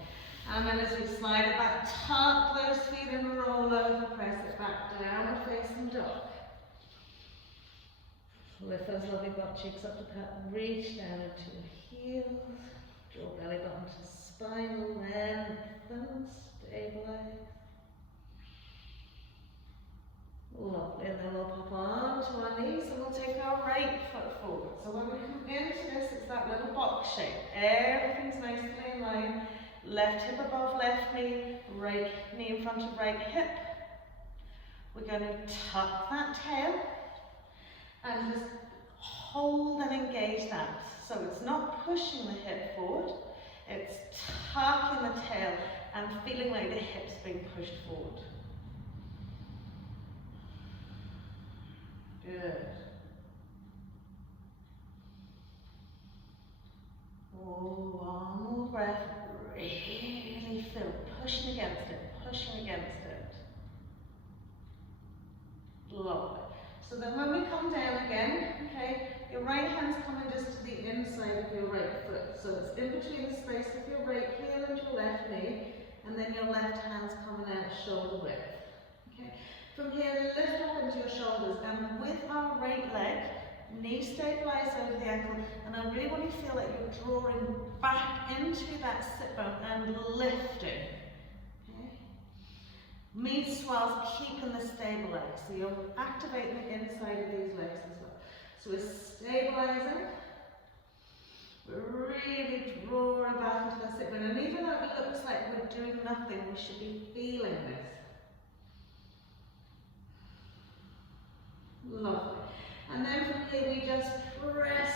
And then as we slide it back, tuck those feet and roll over, press it back down, facing dog. Lift those lovely butt cheeks up to pat, reach down into the heels, draw belly button to spine, lengthen, stabilize. Lovely, and then we'll pop onto our knees and we'll take our right foot forward. So when we come into this, it's that little box shape. Everything's nicely in line. Left hip above left knee, right knee in front of right hip. We're going to tuck that tail and just hold and engage that. So it's not pushing the hip forward, it's tucking the tail and feeling like the hips being pushed forward. Good. Oh, one more breath. Really feel, pushing against it, pushing against it. Lovely. So then when we come down again, okay, your right hand's coming just to the inside of your right foot. So it's in between the space of your right heel and your left knee, and then your left hand's coming out shoulder width. Okay. From here, lift up into your shoulders, and with our right leg, knee stabilize over the ankle, and I really want you to feel like you're drawing back into that sit bone and lifting. Okay? Means whilst keeping the stable leg. So you're activating the inside of these legs as well. So we're stabilizing. We're really drawing back into that sit bone. And even though it looks like we're doing nothing, we should be feeling this. Lovely. And then from here we just press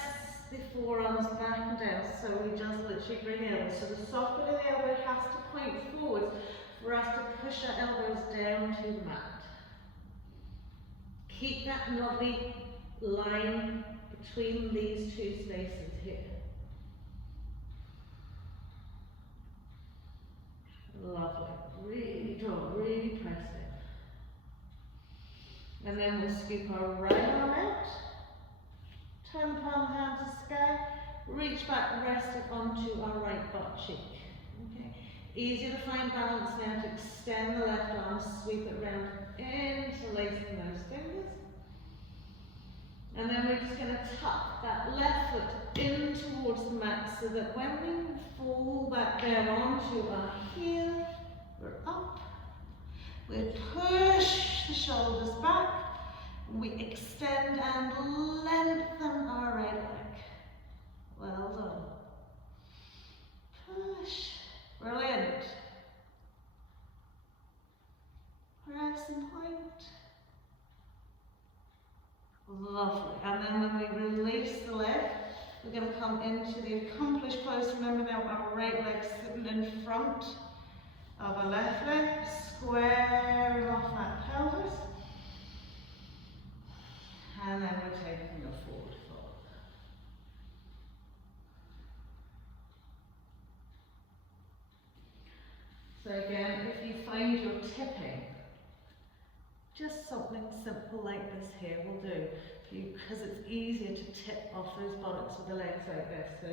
the forearms back and down, so we just literally bring elbows. So the soft bit of the elbow has to point forwards for us to push our elbows down to the mat. Keep that lovely line between these two spaces here. Lovely. Really draw, really press it. And then we'll scoop our right arm out. Turn the palm hand to sky. Reach back, rest it onto our right butt cheek. Okay. Easy to find balance now to extend the left arm, sweep it round, interlacing those fingers. And then we're just going to tuck that left foot in towards the mat so that when we fall back down onto our heel, we're up. We push the shoulders back. We extend and lengthen our right leg. Well done. Push. Brilliant. Press and point. Lovely. And then when we release the leg, we're going to come into the accomplished pose. Remember now, our right leg sitting in front of our left leg, squaring off that pelvis. And then we're taking a forward fold. So again, if you find you're tipping, just something simple like this here will do, because it's easier to tip off those buttocks with the legs like this. So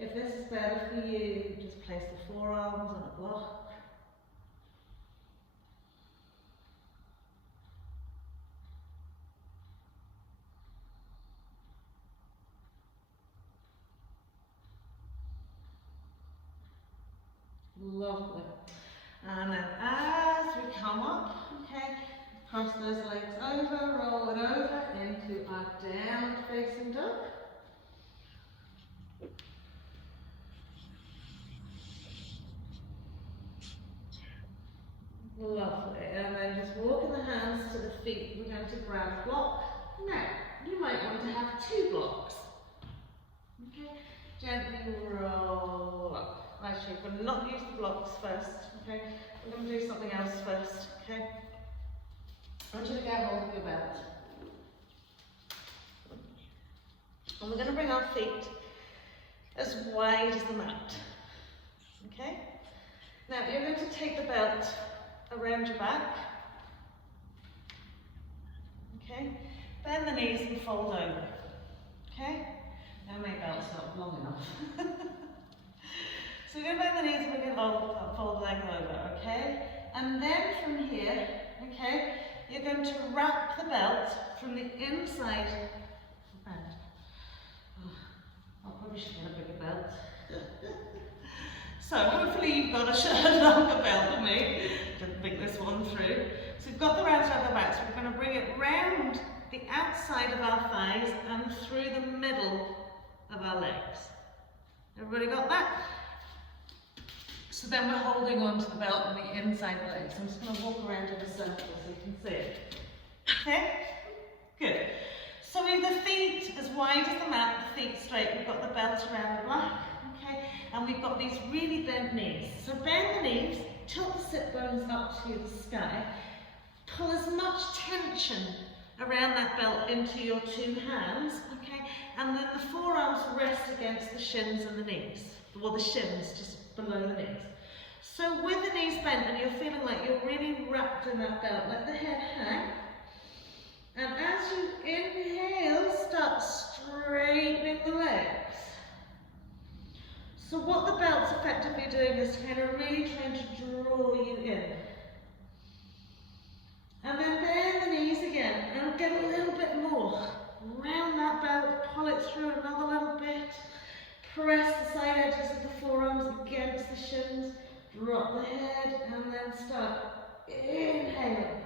if this is better for you, just place the forearms on a block. Lovely. And then as we come up, okay, cross those legs over, roll it over into our downward facing dog. Lovely. And then just walking the hands to the feet, we're going to grab a block. Now, you might want to have two blocks. Okay, gently roll up. Actually, we're going to not use the blocks first, okay? We're going to do something else first, okay? I want you to get hold of your belt. And we're going to bring our feet as wide as the mat, okay? Now, you're going to take the belt around your back, okay? Bend the knees and fold over, okay? Now my belt's not long enough. So we're going to bend the knees and we're going to fold the leg over, okay? And then from here, okay, you're going to wrap the belt from the inside around. Oh, I probably should get a bigger belt. So hopefully you've got a longer belt than me. Didn't think this one through. So we've got the round side of the back, so we're going to bring it round the outside of our thighs and through the middle of our legs. Everybody got that? So then we're holding on to the belt on the inside legs. I'm just going to walk around in a circle so you can see it. Okay? Good. So we have the feet as wide as the mat, the feet straight. We've got the belt around the back. Okay? And we've got these really bent knees. So bend the knees, tilt the sit bones up to the sky. Pull as much tension around that belt into your two hands. Okay? And then the forearms rest against the shins and the knees. Well, the shins just below the knees. So with the knees bent and you're feeling like you're really wrapped in that belt, let the head hang. And as you inhale, start straightening the legs. So what the belt's effectively doing is kind of really trying to draw you in. And then bend the knees again and get a little bit more. Round that belt, pull it through another little bit. Press the side edges of the forearms against the shins. Drop the head and then start inhaling.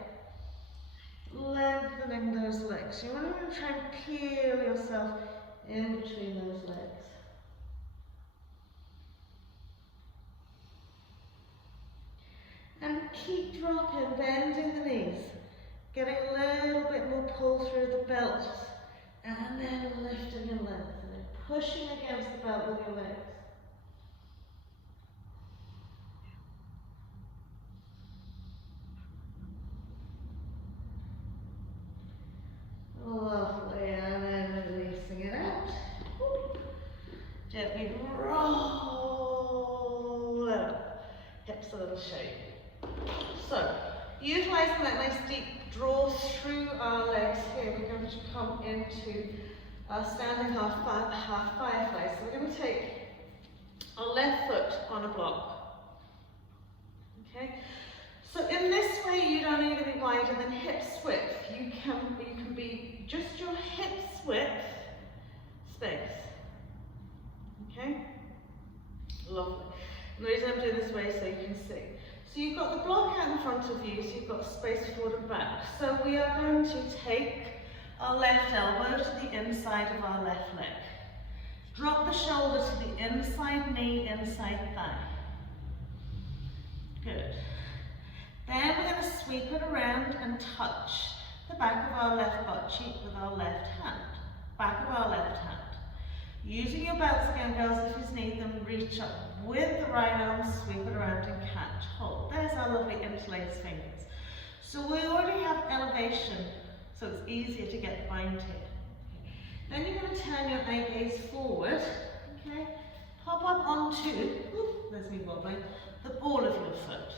Lengthening those legs. You want to try and peel yourself in between those legs. And keep dropping, bending the knees. Getting a little bit more pull through the belt. And then lifting and lengthening. pushing against the belt with your legs. Lovely, and then releasing it out. Gently roll it up. Hips a little shake. So, utilising that nice deep draw through our legs here, we're going to come into our standing half firefly. So we're going to take our left foot on a block. Okay? So in this way, you don't need to be wider than hips width. You can be just your hips width space. Okay? Lovely. And the reason I'm doing this way is so you can see. So you've got the block out in front of you, so you've got space forward and back. So we are going to take our left elbow to the inside of our left leg. Drop the shoulder to the inside knee, inside thigh. Good. Then we're going to sweep it around and touch the back of our left butt cheek with our left hand. Back of our left hand. Using your belts again, girls, if you need them, reach up with the right arm, sweep it around and catch. Hold. There's our lovely interlaced fingers. So we already have elevation, so it's easier to get the bind here. Then you're going to turn your eye gaze forward. Okay? Pop up onto, there's me wobbling, the ball of your foot.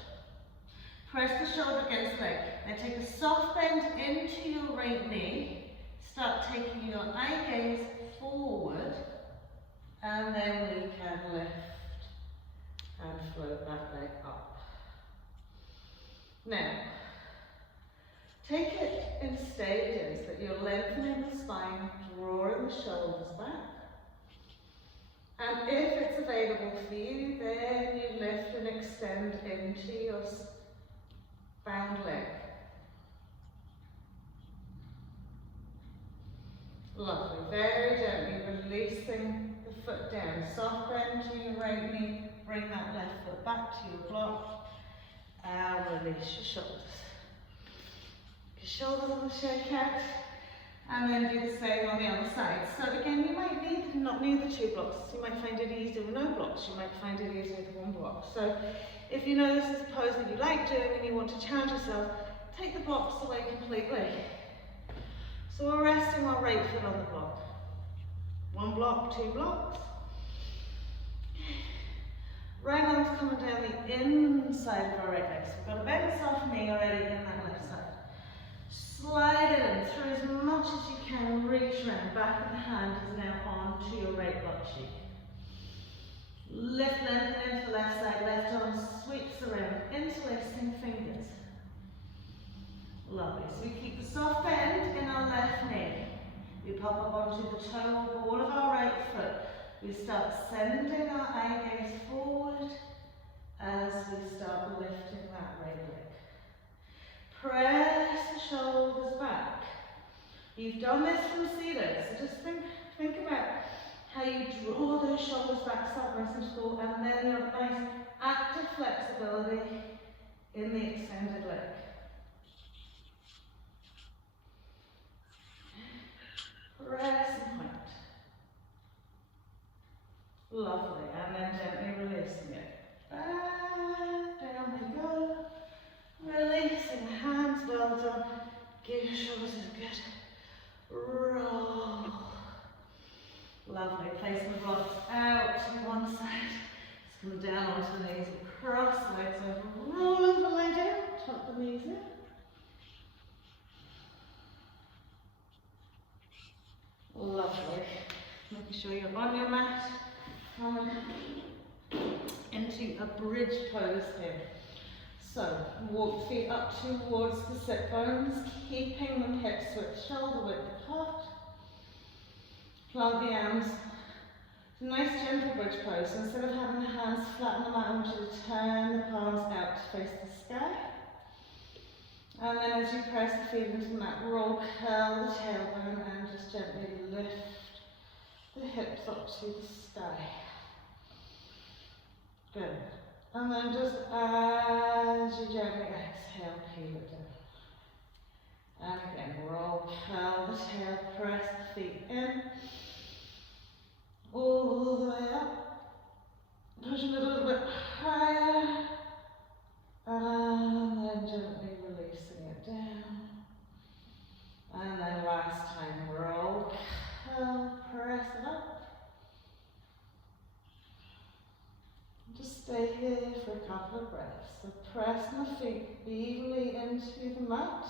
Press the shoulder against the leg. Now take a soft bend into your right knee. Start taking your eye gaze forward. And then we can lift and float that leg up. Now, take it in stages that you're lengthening the spine, drawing the shoulders back. And if it's available for you, then you lift and extend into your bound leg. Lovely. Very gently releasing the foot down. Soft bend to your right knee. Bring that left foot back to your block. And release your shoulders. Your shoulders on the shake out. And then do the same on the other side. So again, you might not need the two blocks. You might find it easier with no blocks. You might find it easier with one block. So if you know this is a pose that you like doing and you want to challenge yourself, take the blocks away completely. So we're resting our right foot on the block. One block, two blocks. Right arm's coming down the inside of our right leg. So we've got a bent soft knee already in that left side. Slide it in through as much as you can. Reach around. Back of the hand is now onto your right butt cheek. Lift, lengthen into the left side. Left arm sweeps around. Interlacing fingers. Lovely. So we keep the soft bend in our left knee. We pop up onto the toe or ball of our right foot. We start sending our eye gaze forward as we start lifting that right leg. Press the shoulders back. You've done this from seated, so just think about how you draw those shoulders back, start nice and tall, and then you have nice active flexibility in the extended leg. Press and point. Lovely, and then gently releasing it. Back, down we go. Releasing the hands, well done. Give your shoulders a good roll. Lovely, placing the blocks out to one side. Just come down onto the knees, cross the legs over, roll over, lie down, tuck the knees in. Lovely. Making sure you're on your mat. Coming into a bridge pose here. So, walk feet up towards the sit bones, keeping the hips width, shoulder width apart. Plant the arms. It's a nice gentle bridge pose. So instead of having the hands flat on the mat, I want you to turn the palms out to face the sky. And then as you press the feet into the mat, roll, curl the tailbone and just gently lift the hips up to the sky. Good. And then just as you gently exhale, peel it down. And again, roll, curl the tail, press the feet in. So press my feet evenly into the mat.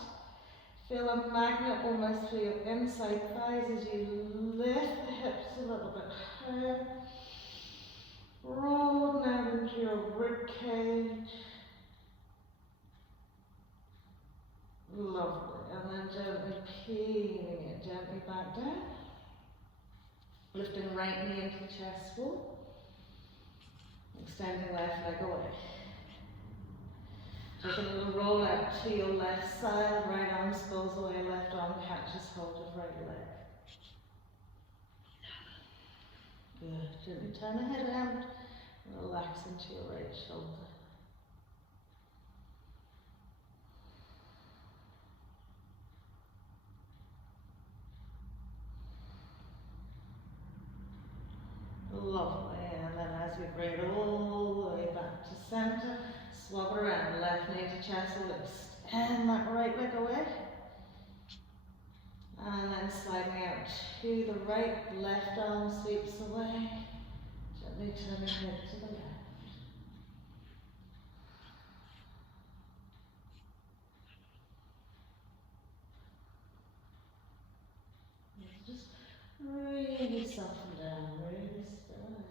Feel a magnet almost through your inside thighs as you lift the hips a little bit higher. Roll down into your rib cage. Lovely. And then gently peeling it gently back down. Lifting right knee into the chest wall. Extending left leg away. Take a little roll out to your left side, right arm spills away, left arm catches hold of right leg. Good. Gently turn the head out and relax into your right shoulder. Lovely. And then as we bring it all the way back to center, swab it around, left knee to chest, we'll extend that right leg away. And then sliding out to the right, left arm sweeps away. Gently turning head to the left. Just really soften down, really spill it out.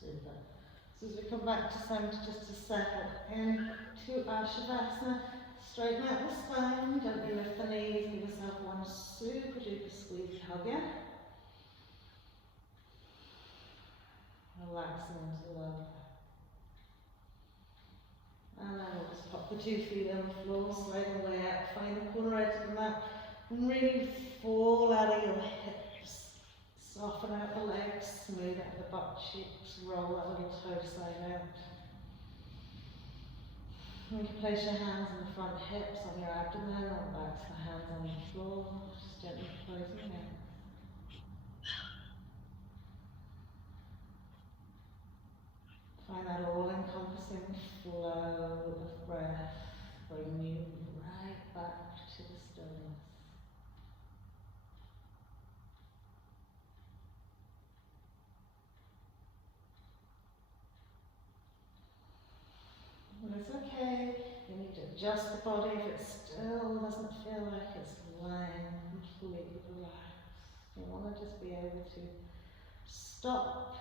Super. So as we come back to center, just to settle into our Shavasana, straighten out the spine, gently lift the knees, give yourself one super duper squeeze hug in. Relaxing into the lower back. And then we'll just pop the 2 feet on the floor, slide the way out, find the corner edge of the mat, and really fall out of your hips. Soften out the legs, smooth out the butt cheeks, roll that little toe side out. And you can place your hands on the front hips, on your abdomen, or backs the hands on the floor, just gently closing out. Find that all-encompassing flow of breath, bringing you right back to the stillness. And it's okay, you need to adjust the body if it still doesn't feel like it's lying completely relaxed. You want to just be able to stop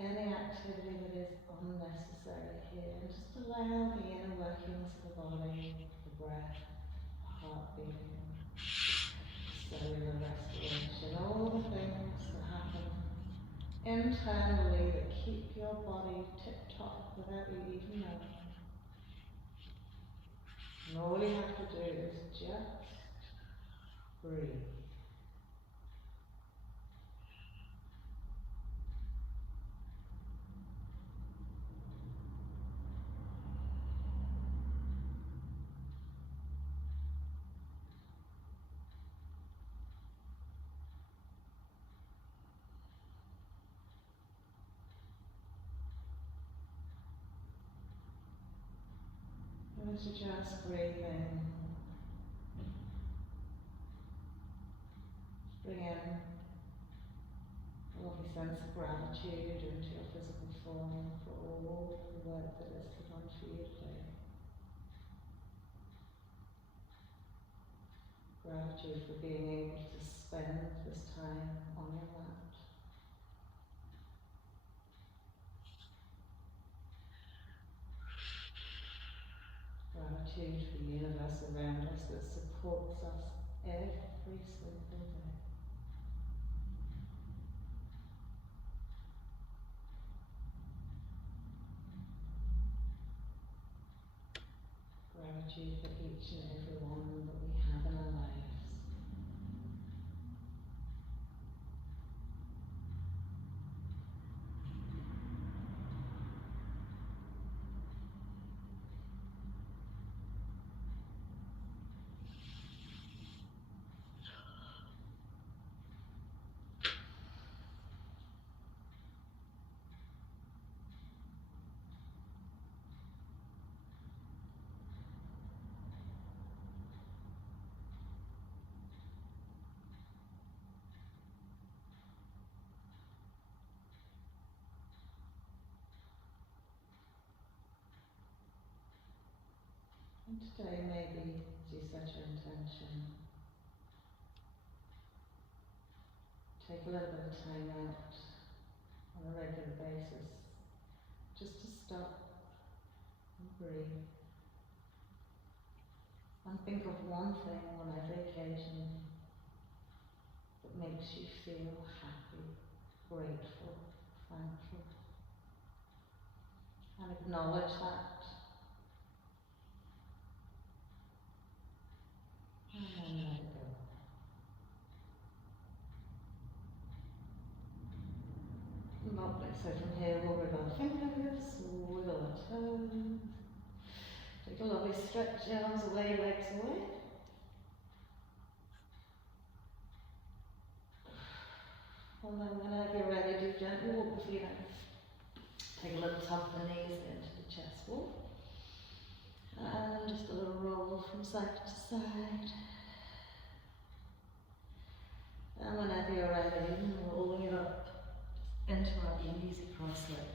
any activity that is unnecessary here, and just allow the inner workings of the body, the breath, the heart beating, cellular respiration, all the things that happen internally that keep your body tip-top without you even knowing. And all you have to do is just breathe. And as you just breathe in, bring in a lovely sense of gratitude into your physical form for all the work that is to come for you today. Gratitude for being able to spend this time on your mat. Gratitude for the universe around us that supports us every single day. Gratitude for each and every one that we have in our lives. Today maybe as you set your intention, take a little bit of time out on a regular basis just to stop and breathe and think of one thing on every occasion that makes you feel happy, grateful, thankful, and acknowledge that, and then let it go. Lovely. So from here we'll wiggle our fingers, wiggle our toes, take a lovely stretch, arms away, legs away. And then whenever you're ready, do gently walk the feet out. Take a little tap of the knees into the chest wall. And just a little roll from side to side. And whenever you're ready, rolling it up into our easy cross leg.